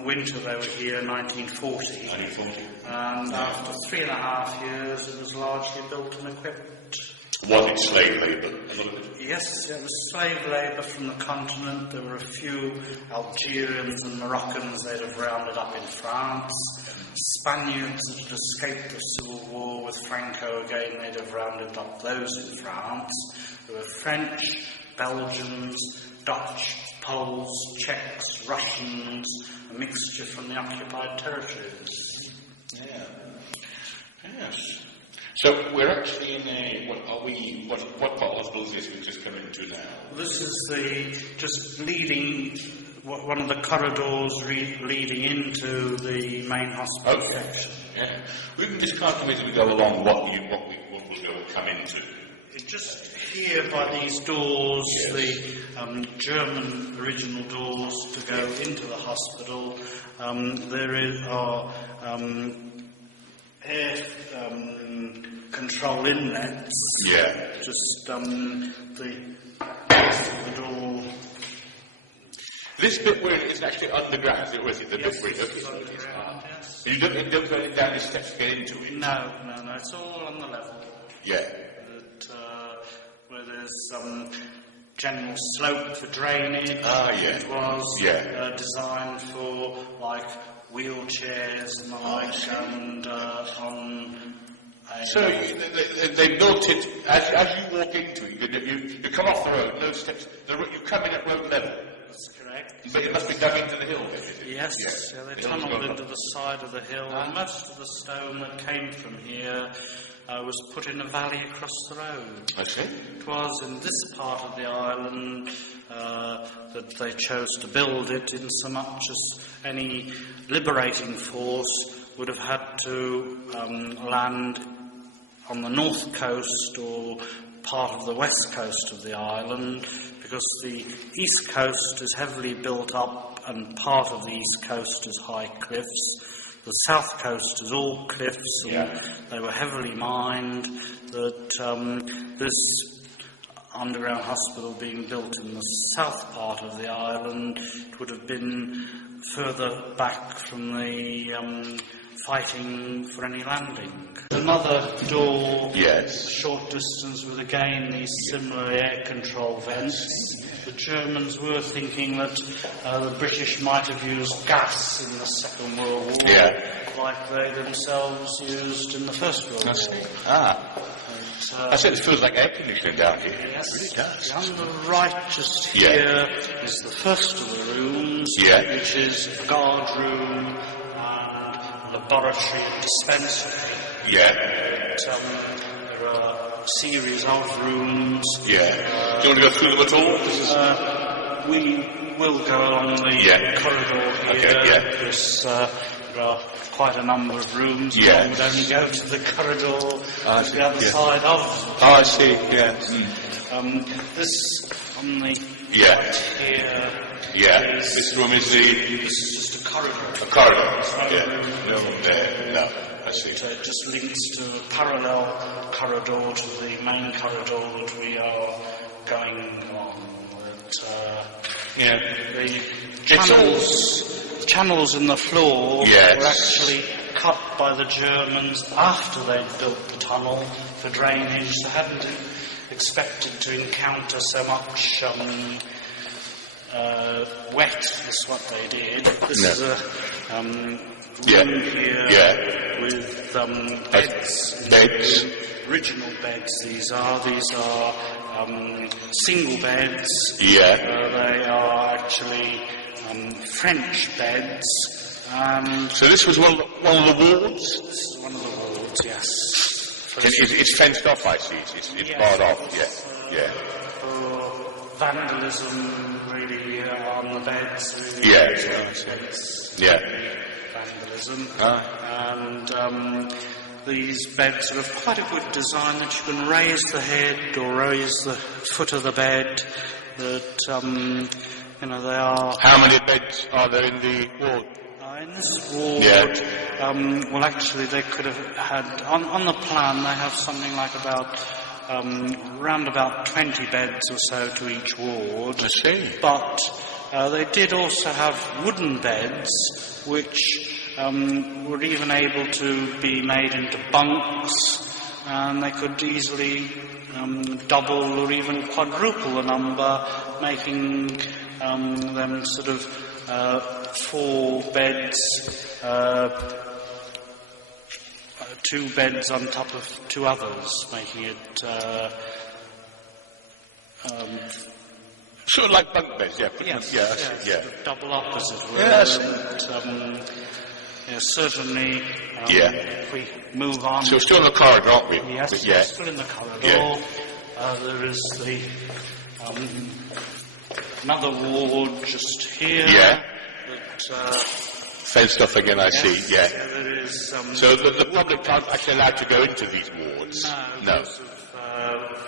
winter they were here, 1940. 1940. And after 3.5 years, it was largely built and equipped. Was it slave labour? Yes, it was slave labour from the continent. There were a few Algerians and Moroccans they'd have rounded up in France. Spaniards that had escaped the civil war with Franco again, they'd have rounded up those in France. There were French, Belgians, Dutch, Poles, Czechs, Russians, a mixture from the occupied territories. Yeah. Yes. So we're actually in what part of the hospital is this we've just come into now? This is one of the corridors leading into the main hospital section. Yeah. We can describe to me as we go along what we'll come into. Just here by these doors, the German original doors to go into the hospital, there are air control inlets. Yeah. Just the door. This bit where it is actually underground, or is it the bit where it is underground? Yes. You don't go down the steps to get into it? No, it's all on the level. Yeah. Where there's general slope for drainage. It was designed for like wheelchairs and the like, and on So they built it, as you walk into it, you come off the road, no steps, you come in at road level. That's correct. But it must be dug into the hill, Yes, yeah, they tunnelled into the side of the hill, and most of the stone that came from here was put in a valley across the road. I see. It was in this part of the island that they chose to build it, in so much as any liberating force would have had to land on the north coast or part of the west coast of the island, because the east coast is heavily built up and part of the east coast is high cliffs. The south coast is all cliffs, and they were heavily mined. That this underground hospital being built in the south part of the island, it would have been further back from the fighting for any landing. Another door, a short distance, with again these similar air control vents. The Germans were thinking that the British might have used gas in the Second World War, like they themselves used in the First World War. I said it feels like air conditioning down here. Yes, it really does. On the right, just here, is the first of the rooms, which is the guard room and laboratory and dispensary. There are a series of rooms. Do you want to go through them at all? We will go along the corridor here. Because there are quite a number of rooms. We would only go to the corridor to the other side of the I see, this on the right here. This room is this is just a corridor. A corridor. No room there. No. I see. It just links to a parallel corridor to the main corridor that we are going along. The channels in the floor were actually cut by the Germans after they'd built the tunnel for drainage. They hadn't expected to encounter so much wet as what they did. This is a room here with beds. Original beds. These are single beds. They are actually French beds. So this was one of the wards? This is one of the wards, yes. It's fenced off, I see. It's barred off, For vandalism, really, on the beds. Vandalism. And these beds are of quite a good design, that you can raise the head or raise the foot of the bed. That they are. How many beds are there in the ward? In this ward, well, actually, they could have had on the plan. They have something like about around about 20 beds or so to each ward. I see. But they did also have wooden beds, which were even able to be made into bunks, and they could easily double or even quadruple the number, making them sort of 4 beds, 2 beds on top of 2 others, making it sort of like bunk beds, double up, as it were. Certainly, if we move on. So we're still in the corridor, aren't we? Yes, we're still in the corridor. There is the another ward just here. Fenced off again, I see, There is, so the public can't actually allowed to go into these wards? No.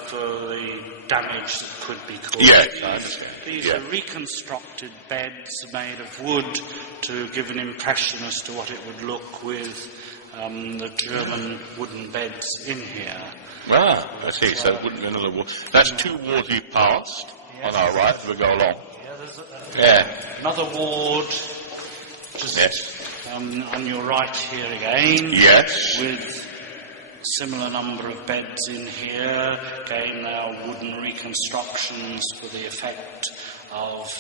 For the damage that could be caused. Yes, I understand. These are reconstructed beds made of wood to give an impression as to what it would look with the German wooden beds in here. I see, so it wouldn't be another ward. That's 2 wards we've passed on our right as we go along. There's another ward just on your right here again. With similar number of beds in here. Again, now wooden reconstructions for the effect of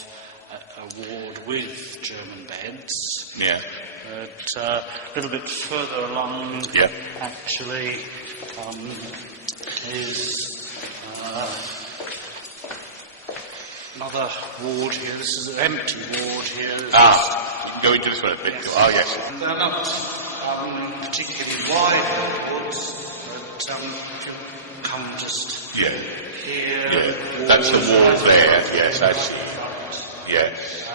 ward with German beds. Yeah. But a little bit further along, actually, is another ward here. This is an empty ward here. You can go into this one a bit. Oh, yes. They're not particularly wide wards, but if you come just here. Yeah. That's the ward there. Yes, I see. Yes.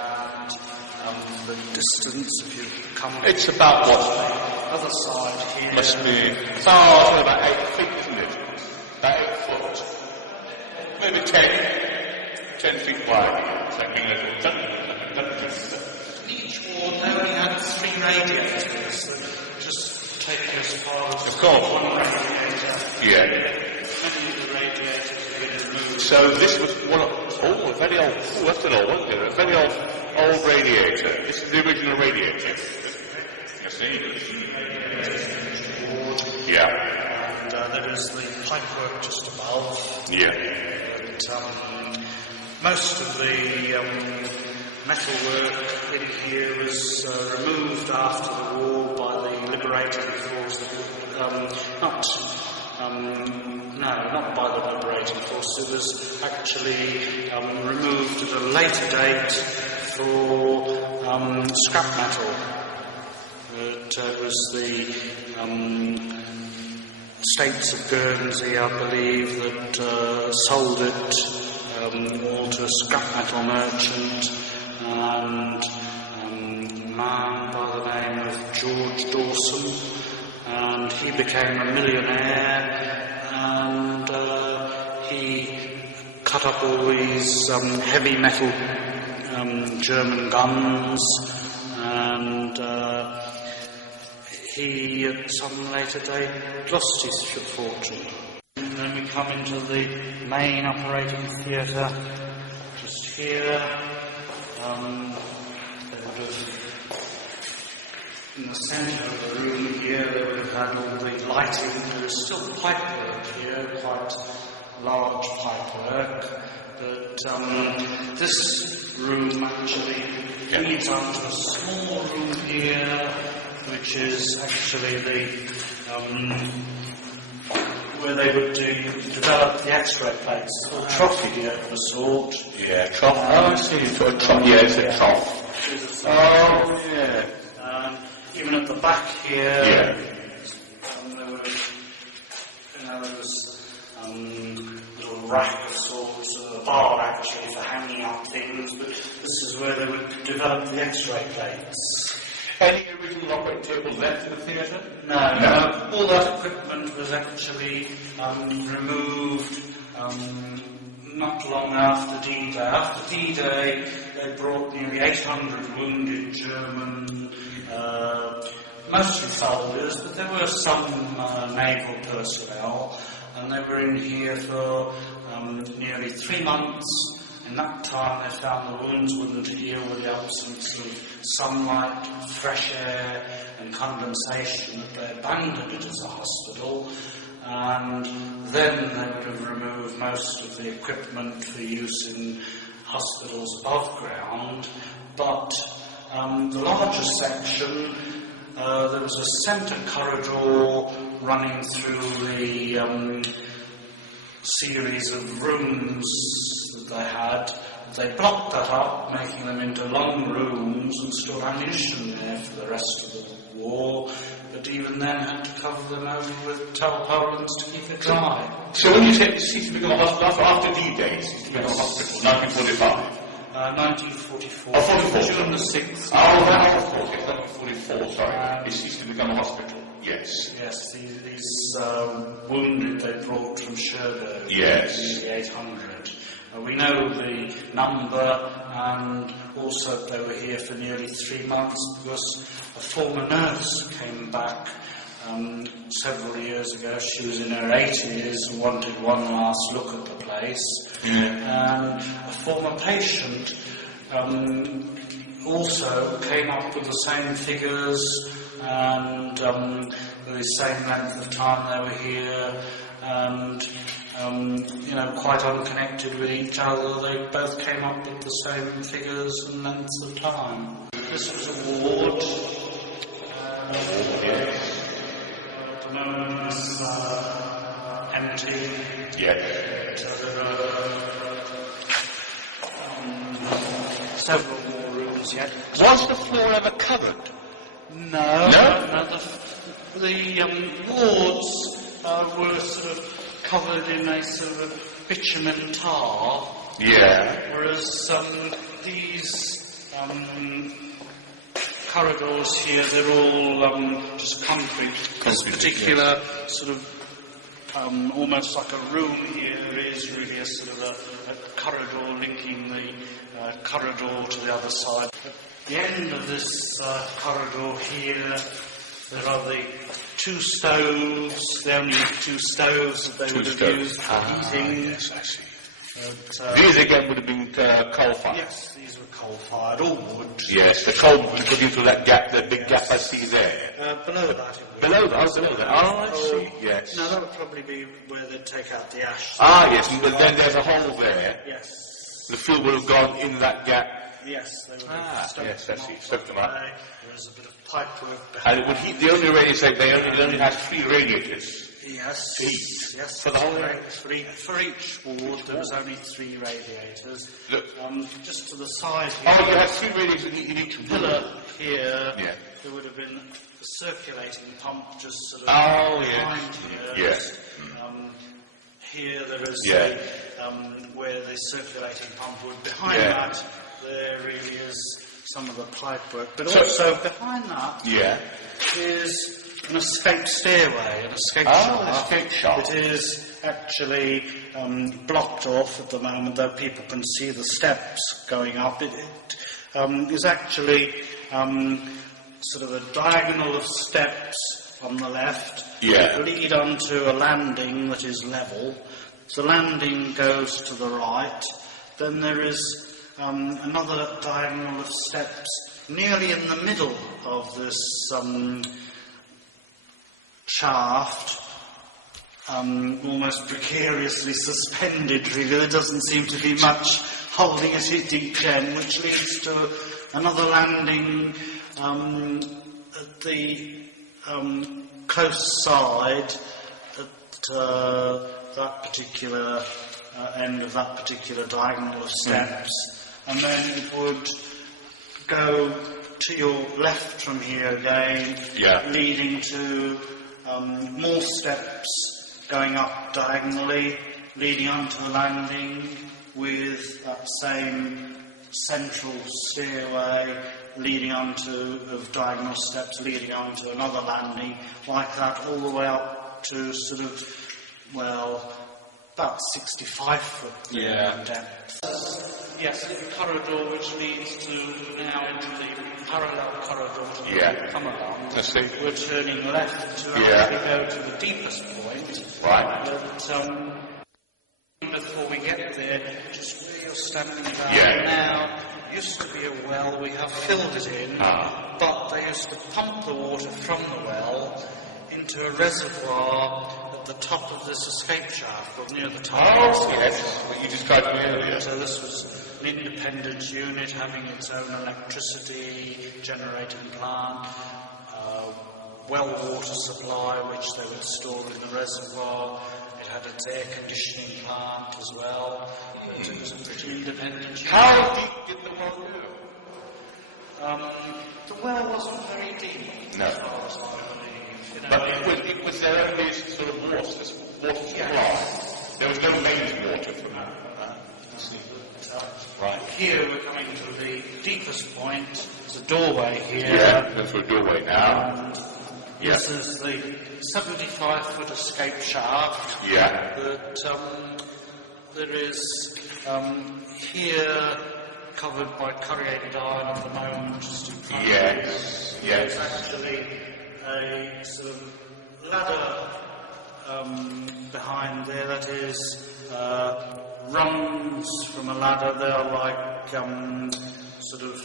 And the distance, if you come... It's about what? Other side here... Must be... about 8 feet, isn't it? About 8 foot. Maybe 10 feet wide. Each ward only had 3 radiators that just take you as far as... Of course. One radiator. Yeah. Many of the radiators have been removed. So this was one of... a very old... that's an old one, isn't it? A very old radiator. This is the original radiator. You see? Yeah. And there is the pipework just above. Yeah. But most of the metalwork in here was removed after the war by the liberating force. Not by the liberating force. It was actually removed at a later date for scrap metal. It was the States of Guernsey, I believe, that sold it all to a scrap metal merchant, and a man by the name of George Dawson, and he became a millionaire, and he cut up all these heavy metal German guns, and he at some later date lost his fortune. And then we come into the main operating theatre, just here. In the centre of the room here, they would have had all the lighting. There is still pipework here, quite large pipework. But this room actually leads on to a small room here, which is actually the where they would develop the X-ray plates. It's called trophy of a sort. Yeah, trophy. I see. Yeah, it's a trough. Oh, yeah. Even at the back here, there was little rack of sorts, a bar actually for hanging up things, but this is where they would develop the X-ray plates. Any original operating tables left in the theatre? No. All that equipment was actually removed not long after D-Day. After D-Day, they brought nearly 800 wounded German, mostly soldiers, but there were some naval personnel, and they were in here for nearly 3 months. In that time, they found the wounds wouldn't heal with the absence of sunlight, fresh air, and condensation. They abandoned it as a hospital, and then they would have removed most of the equipment for use in hospitals above ground. But the larger section, there was a centre corridor running through the series of rooms that they had. They blocked that up, making them into long rooms, and stored ammunition there for the rest of the war, but even then had to cover them over with tarpaulins to keep it dry. So when you say it ceased to become a hospital, after D-Day, it ceased to become a hospital, 1945? 1944. Oh, 44. June the 6th. Oh, right, of course, yes, 1944, sorry. It ceased to become a hospital, yes. Yes, these wounded they brought from Cherbourg. Yes. The 800. We know the number, and also they were here for nearly 3 months because a former nurse came back several years ago. She was in her 80s and wanted one last look at the place. And a former patient also came up with the same figures and the same length of time they were here, and quite unconnected with each other. They both came up with the same figures and lengths of time. This was a ward. At the moment it's empty. Yes. So there are several more rooms yet. Was the floor ever covered? No. The wards were sort of covered in a sort of bitumen tar. Yeah. Whereas these corridors here, they're all just concrete. This particular sort of almost like a room here is really a sort of a corridor linking the corridor to the other side. At the end of this corridor here, there are the two stoves, the only two stoves that they would have used for heating. Yes, I see. These again would have been coal-fired? Yes, these were coal-fired, all wood. Yes, the coal would put into that gap, the big gap I see there. Below that. Below that? Oh, I see, yes. No, that would probably be where they'd take out the ash. Ah, yes, and then there's a hole there. Yes. The fuel would have gone in that gap. Yes, they would have yes, I see, stoked them up. There's a bit of pipework behind. And it would heat, the only radiators, they only has 3 radiators. Yes. To heat. Yes. For the whole for each ward, there was only 3 radiators. Look. Just to the side here. Oh, you had 3 radiators in each pillar here. Yeah. There would have been a circulating pump just sort of behind here. Yes. Here there is where the circulating pump would. Behind that, there really is some of the pipework. But also behind that is an escape stairway, an escape shaft. It is actually blocked off at the moment, though people can see the steps going up. It is actually sort of a diagonal of steps on the left that lead onto a landing that is level. The landing goes to the right. Then there is another diagonal of steps nearly in the middle of this shaft, almost precariously suspended, really. There doesn't seem to be much holding it at each end, which leads to another landing at the close side at that particular end of that particular diagonal of steps, and then it would go to your left from here again, leading to more steps going up diagonally, leading onto the landing with that same central stairway leading onto diagonal steps leading onto another landing like that, all the way up to sort of about 65 foot depth. Yes, the corridor which leads to now into the parallel corridor to the come along. We're turning left to actually go to the deepest point. Right. But before we get there, just where you're standing down now, used to be a well. We have filled it in, but they used to pump the water from the well into a reservoir at the top of this escape shaft, or near the top. Oh, yes, what you described earlier. So this was an independent unit having its own electricity generating plant, well water supply which they would store in the reservoir. It had its air conditioning plant as well. But it was a pretty independent unit. How deep did the well go? The well wasn't very deep. No. But it was their only sort of water supply. There was no main water from that. Right. Here we're coming to the deepest point. There's a doorway here. Yeah, there's a doorway now. This is the 75-foot escape shaft. Yeah. That there is here covered by corrugated iron at the moment. Just in front of you. There's actually a sort of ladder behind there that is rungs from a ladder. They are like sort of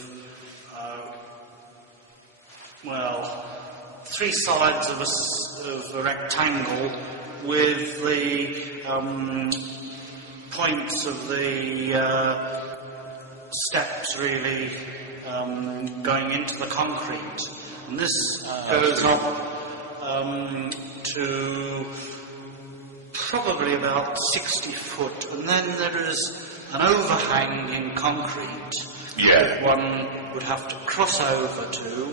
3 sides of a rectangle with the points of the steps really going into the concrete. And this goes up to probably about 60 foot, and then there is an overhang in concrete that one would have to cross over to,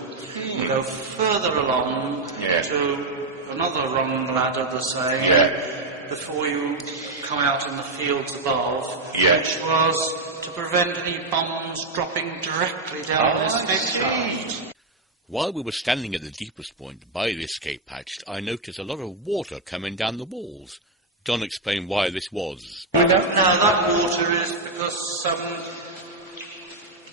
and go further along to another rung ladder the same before you come out in the fields above, which was to prevent any bombs dropping directly down the escape shaft. While we were standing at the deepest point by the escape hatch, I noticed a lot of water coming down the walls. Don explained why this was. No, that water is because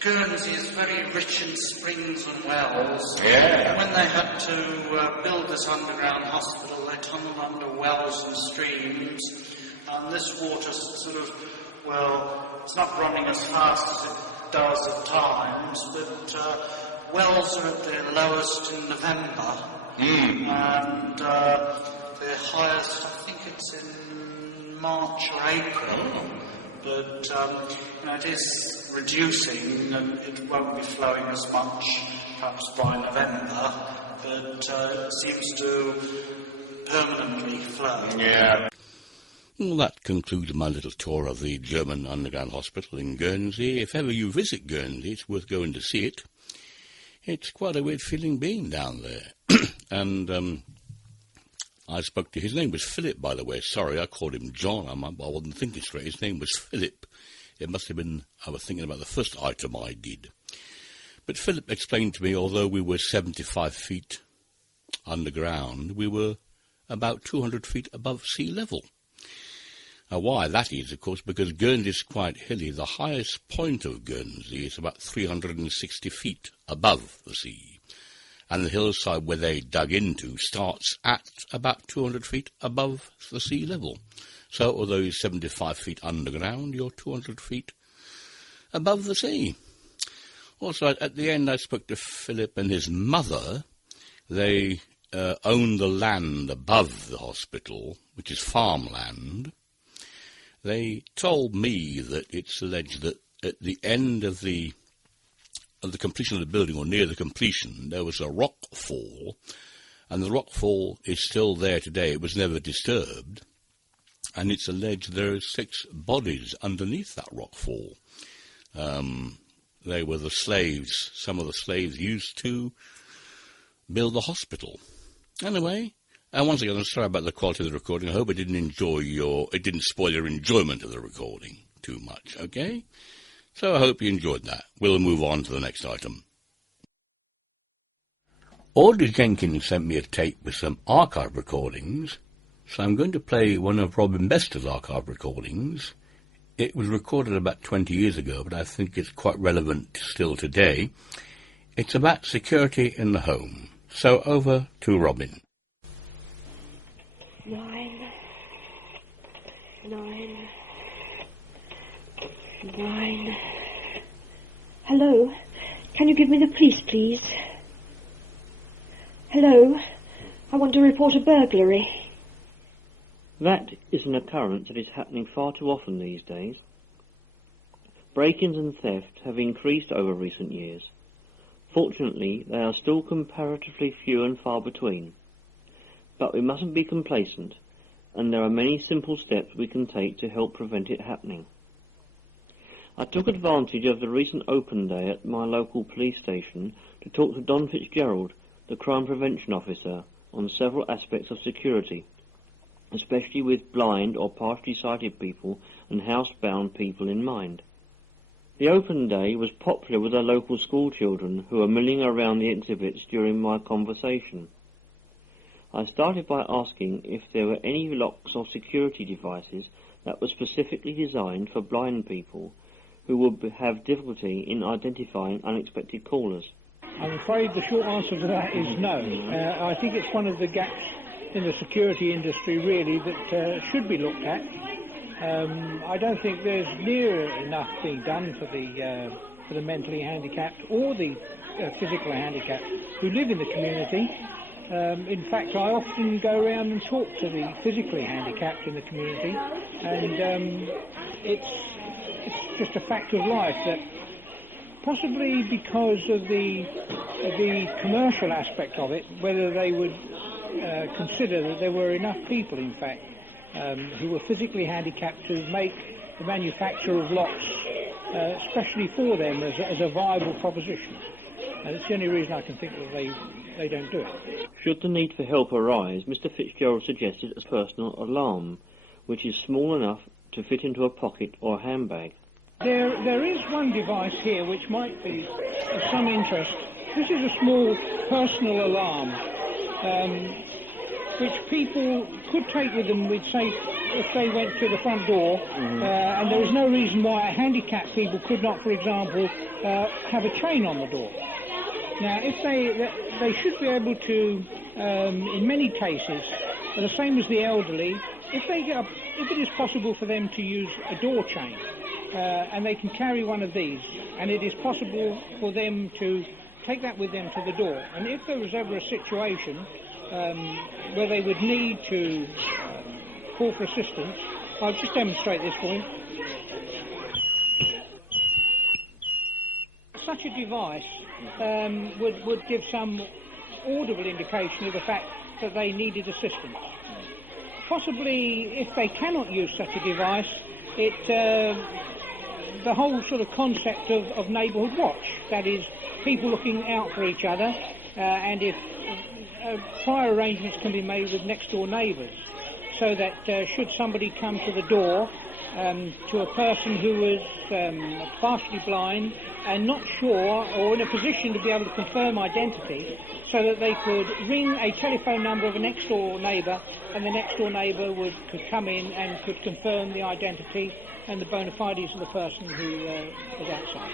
Guernsey is very rich in springs and wells. And when they had to build this underground hospital, they tunnelled under wells and streams. And this water sort of, well, it's not running as fast as it does at times, but wells are at their lowest in November. And the highest, I think it's in March or April, but it is reducing, and it won't be flowing as much perhaps by November, but it seems to permanently flow. Well, that concludes my little tour of the German underground hospital in Guernsey. If ever you visit Guernsey, it's worth going to see it. It's quite a weird feeling being down there. And I spoke to his name was Philip, by the way. Sorry, I called him John. I wasn't thinking straight. His name was Philip. It must have been, I was thinking about the first item I did. But Philip explained to me, although we were 75 feet underground, we were about 200 feet above sea level. Now, why that is, of course, because Guernsey is quite hilly. The highest point of Guernsey is about 360 feet above the sea. And the hillside where they dug into starts at about 200 feet above the sea level. So although you're 75 feet underground, you're 200 feet above the sea. Also, at the end, I spoke to Philip and his mother. They own the land above the hospital, which is farmland. They told me that it's alleged that at the end of the completion of the building, or near the completion, there was a rock fall, and the rock fall is still there today. It was never disturbed, and it's alleged there are 6 bodies underneath that rock fall. They were the slaves, some of the slaves used to build the hospital. Anyway, and once again, I'm sorry about the quality of the recording. I hope it didn't spoil your enjoyment of the recording too much, okay? So I hope you enjoyed that. We'll move on to the next item. Audrey Jenkins sent me a tape with some archive recordings, so I'm going to play one of Robin Bester's archive recordings. It was recorded about 20 years ago, but I think it's quite relevant still today. It's about security in the home. So over to Robin. 9. Hello? Can you give me the police, please? Hello? I want to report a burglary. That is an occurrence that is happening far too often these days. Break-ins and theft have increased over recent years. Fortunately, they are still comparatively few and far between. But we mustn't be complacent, and there are many simple steps we can take to help prevent it happening. I took advantage of the recent open day at my local police station to talk to Don Fitzgerald, the crime prevention officer, on several aspects of security, especially with blind or partially sighted people and housebound people in mind. The open day was popular with our local school children who were milling around the exhibits during my conversation. I started by asking if there were any locks or security devices that were specifically designed for blind people who would have difficulty in identifying unexpected callers. I'm afraid the short answer to that is no. I think it's one of the gaps in the security industry, really, that should be looked at. I don't think there's near enough being done for the mentally handicapped or the physically handicapped who live in the community. In fact, I often go around and talk to the physically handicapped in the community, and it's just a fact of life that possibly because of the commercial aspect of it, whether they would consider that there were enough people, in fact, who were physically handicapped to make the manufacture of locks, especially for them, as a viable proposition. And it's the only reason I can think that they don't do it. Should the need for help arise, Mr. Fitzgerald suggested a personal alarm, which is small enough to fit into a pocket or a handbag. There is one device here which might be of some interest. This is a small personal alarm, which people could take with them, we'd say, if they went to the front door, and there is no reason why handicapped people could not, for example, have a chain on the door. Now, if they should be able to, in many cases, the same as the elderly, if it is possible for them to use a door chain, and they can carry one of these, and it is possible for them to take that with them to the door. And if there was ever a situation where they would need to call for assistance, I'll just demonstrate this for you. Such a device would give some audible indication of the fact that they needed assistance. Possibly, if they cannot use such a device, the whole sort of concept of neighbourhood watch, that is, people looking out for each other, and if prior arrangements can be made with next door neighbours, so that should somebody come to the door to a person who is partially blind and not sure or in a position to be able to confirm identity, so that they could ring a telephone number of a next door neighbour, and the next door neighbour could come in and could confirm the identity and the bona fides of the person who is outside.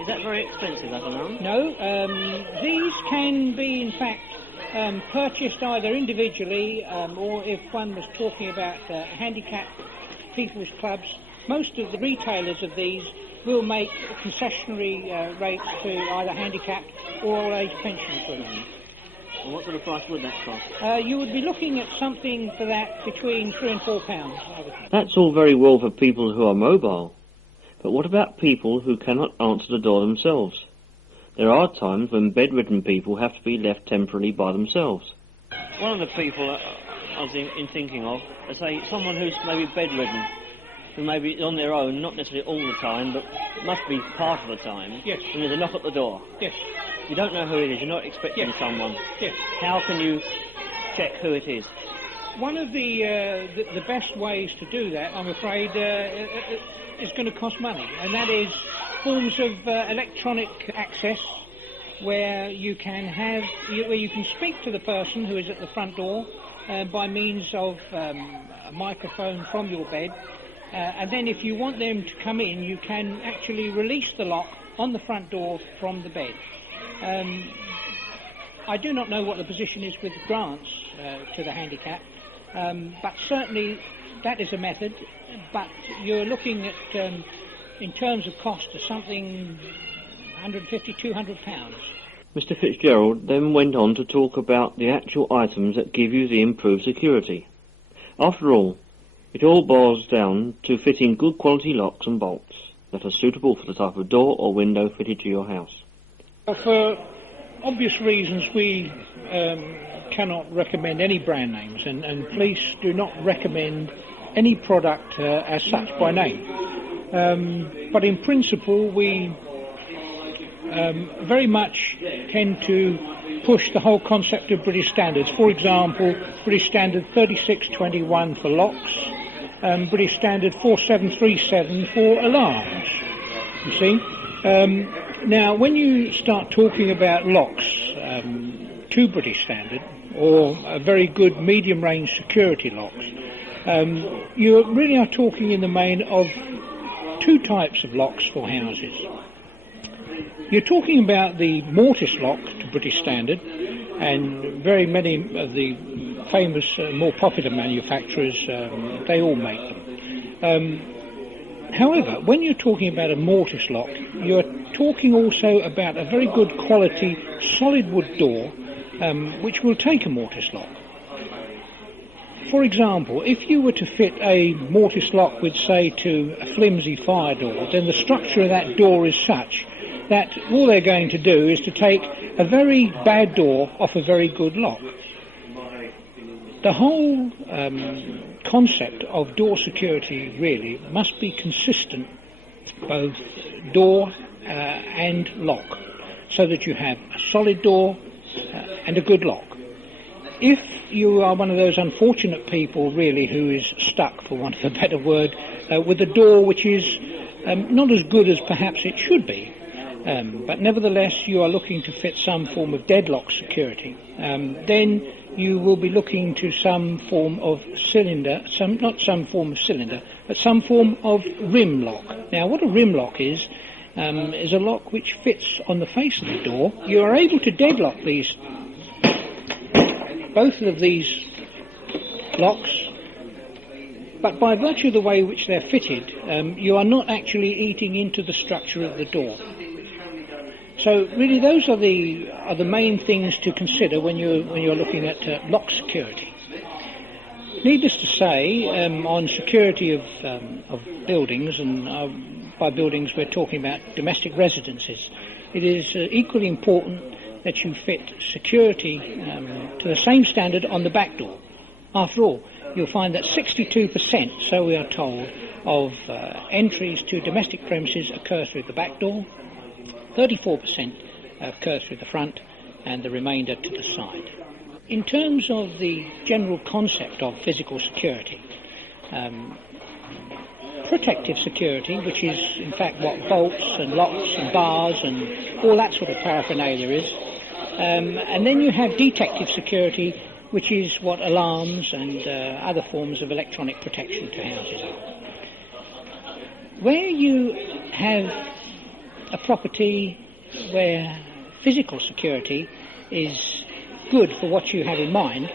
Is that very expensive, that alarm? No, these can be in fact purchased either individually or if one was talking about handicapped people's clubs, most of the retailers of these will make concessionary rates to either handicapped or old-age pension groups. And what sort of price would that cost? You would be looking at something for that between £3 and £4, I would think. That's all very well for people who are mobile, but what about people who cannot answer the door themselves? There are times when bedridden people have to be left temporarily by themselves. One of the people I was thinking of, say someone who's maybe bedridden, who may be on their own, not necessarily all the time, but must be part of the time. Yes. And there's a knock at the door. Yes. You don't know who it is, you're not expecting someone. Yes. How can you check who it is? One of the best ways to do that, I'm afraid, is going to cost money, and that is forms of electronic access where you can speak to the person who is at the front door by means of a microphone from your bed, and then if you want them to come in, you can actually release the lock on the front door from the bed. I do not know what the position is with grants to the handicap, but certainly that is a method, but you're looking at, in terms of cost, of something £150, £200. Mr. Fitzgerald then went on to talk about the actual items that give you the improved security. After all, it all boils down to fitting good quality locks and bolts that are suitable for the type of door or window fitted to your house. For obvious reasons, we cannot recommend any brand names, and police do not recommend any product as such by name. But in principle, we very much tend to push the whole concept of British standards. For example, British Standard 3621 for locks, British Standard 4737 for alarms, you see. Now, when you start talking about locks to British Standard, or a very good medium-range security locks, you really are talking in the main of two types of locks for houses. You're talking about the mortise lock to British Standard, and very many of the famous, more popular manufacturers, they all make them. However, when you're talking about a mortise lock, you're talking also about a very good quality solid wood door which will take a mortise lock. For example, if you were to fit a mortise lock with, say, to a flimsy fire door, then the structure of that door is such that all they're going to do is to take a very bad door off a very good lock. The whole concept of door security really must be consistent, both door and lock, so that you have a solid door and a good lock. If you are one of those unfortunate people really who is stuck, for want of a better word, with a door which is not as good as perhaps it should be, but nevertheless you are looking to fit some form of deadlock security, then you will be looking to some form of cylinder, not some form of cylinder, but some form of rim lock. Now, what a rim lock is a lock which fits on the face of the door. You are able to deadlock both of these locks, but by virtue of the way in which they're fitted, you are not actually eating into the structure of the door. So really those are the main things to consider when you're looking at lock security. Needless to say, on security of buildings, and by buildings we're talking about domestic residences, it is equally important that you fit security to the same standard on the back door. After all, you'll find that 62%, so we are told, of entries to domestic premises occur through the back door, 34% occur through the front, and the remainder to the side. In terms of the general concept of physical security, protective security, which is in fact what bolts and locks and bars and all that sort of paraphernalia is, and then you have detective security, which is what alarms and other forms of electronic protection to houses are. Where you have a property where physical security is good for what you have in mind,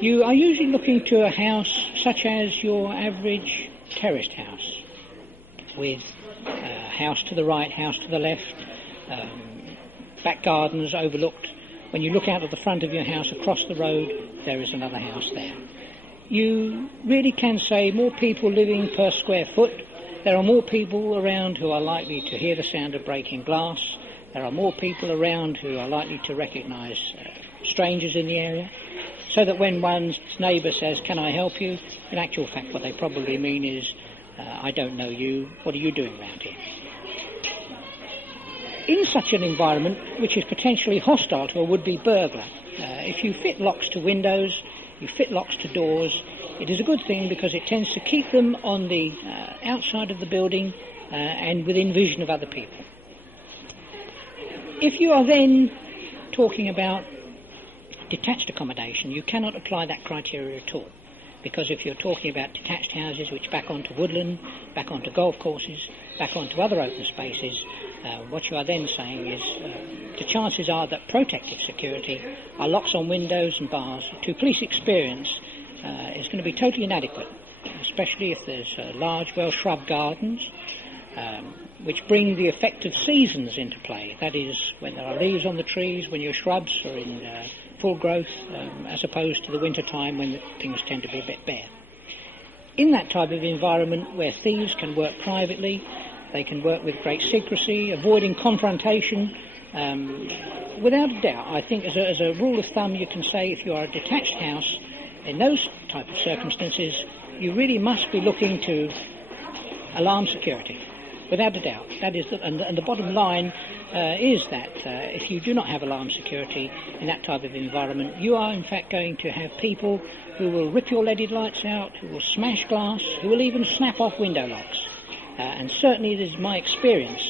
you are usually looking to a house such as your average terraced house, with house to the right, house to the left, back gardens overlooked. When you look out of the front of your house across the road, there is another house there. You really can say more people living per square foot. There are more people around who are likely to hear the sound of breaking glass. There are more people around who are likely to recognise strangers in the area, so that when one's neighbour says, "Can I help you?" in actual fact what they probably mean is, "I don't know you, what are you doing around here?" In such an environment, which is potentially hostile to a would-be burglar, if you fit locks to windows, you fit locks to doors, it is a good thing because it tends to keep them on the outside of the building and within vision of other people. If you are then talking about detached accommodation, you cannot apply that criteria at all, because if you're talking about detached houses which back onto woodland, back onto golf courses, back onto other open spaces, what you are then saying is the chances are that protective security, are locks on windows and bars, to police experience is going to be totally inadequate, especially if there's large, well-shrubbed gardens, which bring the effect of seasons into play. That is, when there are leaves on the trees, when your shrubs are in full growth, as opposed to the winter time when things tend to be a bit bare. In that type of environment where thieves can work privately, they can work with great secrecy, avoiding confrontation, without a doubt, I think as a rule of thumb you can say if you are a detached house, in those type of circumstances, you really must be looking to alarm security, without a doubt. That is, and the bottom line is that if you do not have alarm security in that type of environment, you are in fact going to have people who will rip your leaded lights out, who will smash glass, who will even snap off window locks. And certainly it is my experience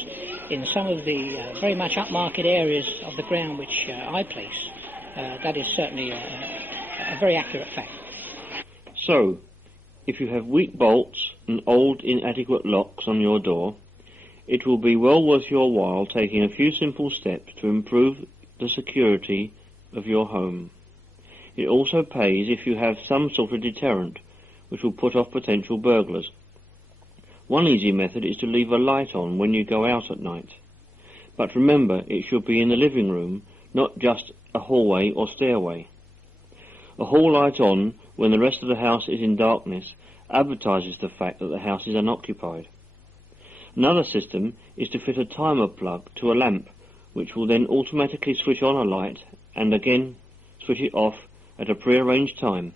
in some of the very much upmarket areas of the ground which I police, that is certainly a very accurate fact. So, if you have weak bolts and old inadequate locks on your door, it will be well worth your while taking a few simple steps to improve the security of your home. It also pays if you have some sort of deterrent which will put off potential burglars. One easy method is to leave a light on when you go out at night. But remember, it should be in the living room, not just a hallway or stairway. A hall light on when the rest of the house is in darkness advertises the fact that the house is unoccupied. Another system is to fit a timer plug to a lamp, which will then automatically switch on a light and again switch it off at a prearranged time.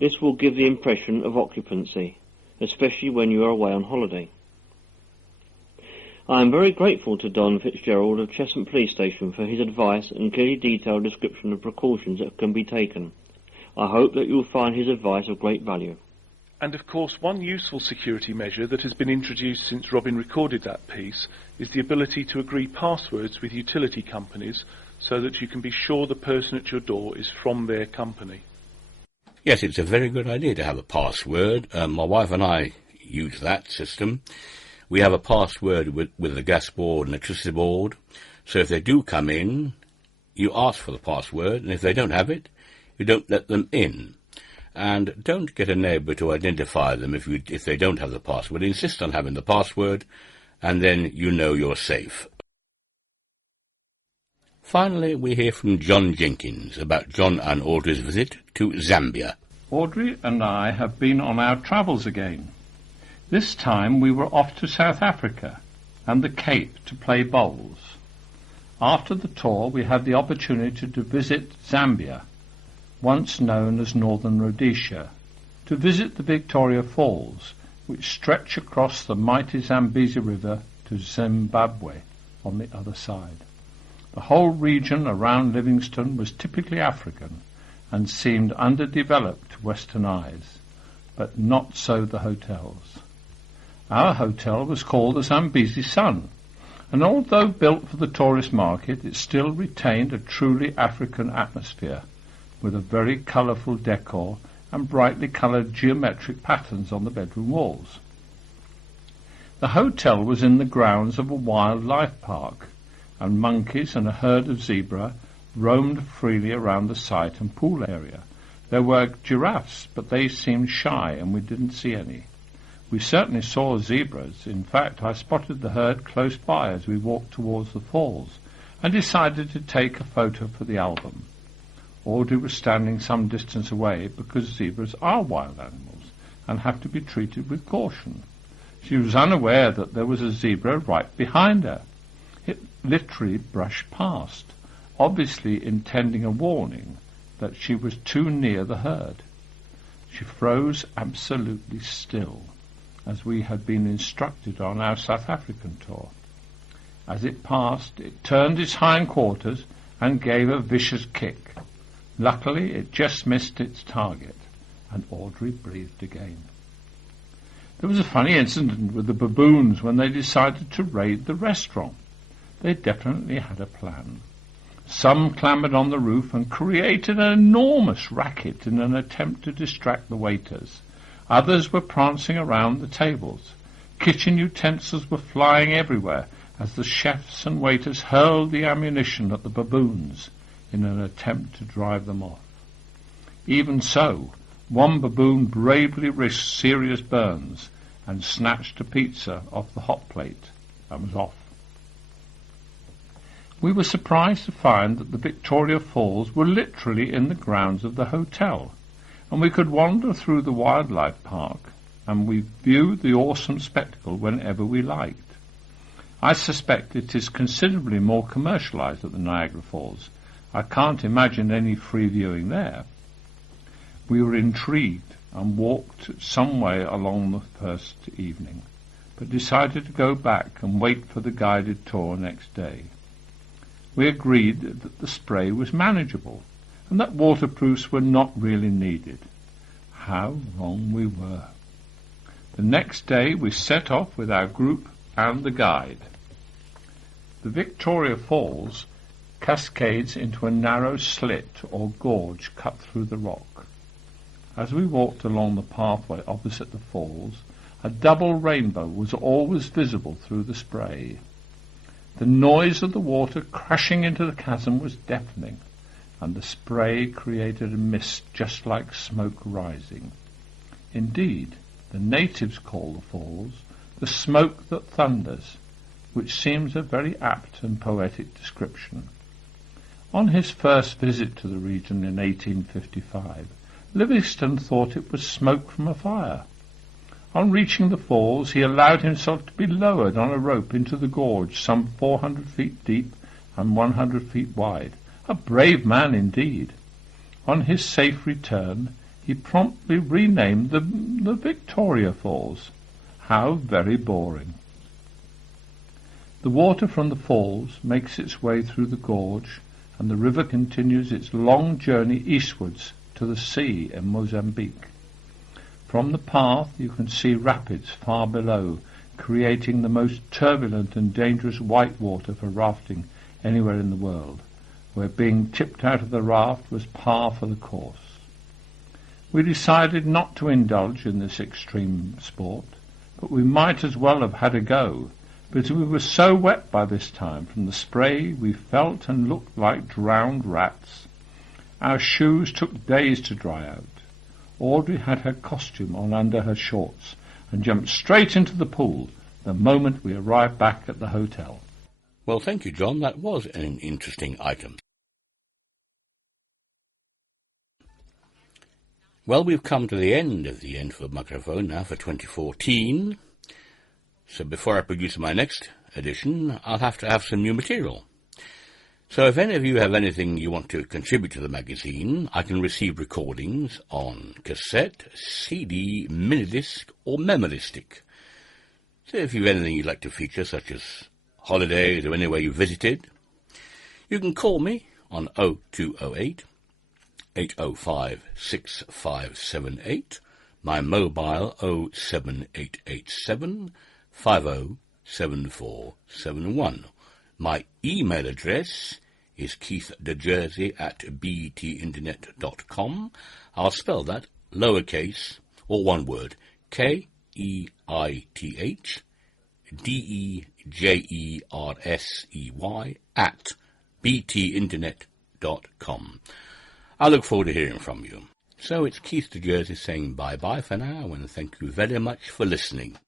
This will give the impression of occupancy, especially when you are away on holiday. I am very grateful to Don Fitzgerald of Cheshunt Police Station for his advice and clearly detailed description of precautions that can be taken. I hope that you will find his advice of great value. And of course, one useful security measure that has been introduced since Robin recorded that piece is the ability to agree passwords with utility companies so that you can be sure the person at your door is from their company. Yes, it's a very good idea to have a password. My wife and I use that system. We have a password with the gas board and electricity board, so if they do come in, you ask for the password, and if they don't have it, you don't let them in. And don't get a neighbour to identify them if they don't have the password. Insist on having the password, and then you know you're safe. Finally, we hear from John Jenkins about John and Audrey's visit to Zambia. Audrey and I have been on our travels again. This time we were off to South Africa and the Cape to play bowls. After the tour we had the opportunity to visit Zambia, once known as Northern Rhodesia, to visit the Victoria Falls, which stretch across the mighty Zambezi River to Zimbabwe on the other side. The whole region around Livingstone was typically African and seemed underdeveloped to Western eyes, but not so the hotels. Our hotel was called the Zambezi Sun, and although built for the tourist market, it still retained a truly African atmosphere, with a very colourful decor and brightly coloured geometric patterns on the bedroom walls. The hotel was in the grounds of a wildlife park, and monkeys and a herd of zebra roamed freely around the site and pool area. There were giraffes, but they seemed shy and we didn't see any. We certainly saw zebras. In fact, I spotted the herd close by as we walked towards the falls and decided to take a photo for the album. Audrey was standing some distance away because zebras are wild animals and have to be treated with caution. She was unaware that there was a zebra right behind her. It literally brushed past, obviously intending a warning that she was too near the herd. She froze absolutely still, as we had been instructed on our South African tour. As it passed, it turned its hindquarters and gave a vicious kick. Luckily, it just missed its target, and Audrey breathed again. There was a funny incident with the baboons when they decided to raid the restaurant. They definitely had a plan. Some clambered on the roof and created an enormous racket in an attempt to distract the waiters. Others were prancing around the tables. Kitchen utensils were flying everywhere as the chefs and waiters hurled the ammunition at the baboons in an attempt to drive them off. Even so, one baboon bravely risked serious burns and snatched a pizza off the hot plate and was off. We were surprised to find that the Victoria Falls were literally in the grounds of the hotel, and we could wander through the wildlife park, and we viewed the awesome spectacle whenever we liked. I suspect it is considerably more commercialised at the Niagara Falls. I can't imagine any free viewing there. We were intrigued and walked some way along the first evening, but decided to go back and wait for the guided tour next day. We agreed that the spray was manageable and that waterproofs were not really needed. How wrong we were. The next day we set off with our group and the guide. The Victoria Falls cascades into a narrow slit or gorge cut through the rock. As we walked along the pathway opposite the falls, a double rainbow was always visible through the spray. The noise of the water crashing into the chasm was deafening, and the spray created a mist just like smoke rising. Indeed, the natives call the falls the smoke that thunders, which seems a very apt and poetic description. On his first visit to the region in 1855, Livingstone thought it was smoke from a fire. On reaching the falls, he allowed himself to be lowered on a rope into the gorge, some 400 feet deep and 100 feet wide. A brave man indeed. On his safe return, he promptly renamed the Victoria Falls. How very boring. The water from the falls makes its way through the gorge, and the river continues its long journey eastwards to the sea in Mozambique. From the path you can see rapids far below, creating the most turbulent and dangerous whitewater for rafting anywhere in the world, where being tipped out of the raft was par for the course. We decided not to indulge in this extreme sport, but we might as well have had a go, because we were so wet by this time from the spray we felt and looked like drowned rats. Our shoes took days to dry out. Audrey had her costume on under her shorts and jumped straight into the pool the moment we arrived back at the hotel. Well, thank you, John. That was an interesting item. Well, we've come to the end of the Enfield microphone now for 2014. So before I produce my next edition, I'll have to have some new material. So if any of you have anything you want to contribute to the magazine, I can receive recordings on cassette, CD, minidisc or memory stick. So if you have anything you'd like to feature, such as holidays or anywhere you visited, you can call me on 0208 805 6578, my mobile 07887 507471. My email address is keithdejersey@betinternet.com. I'll spell that lowercase or one word, KEITHDEJERSEY @betinternet.com. I look forward to hearing from you. So it's Keith De Jersey saying bye-bye for now, and thank you very much for listening.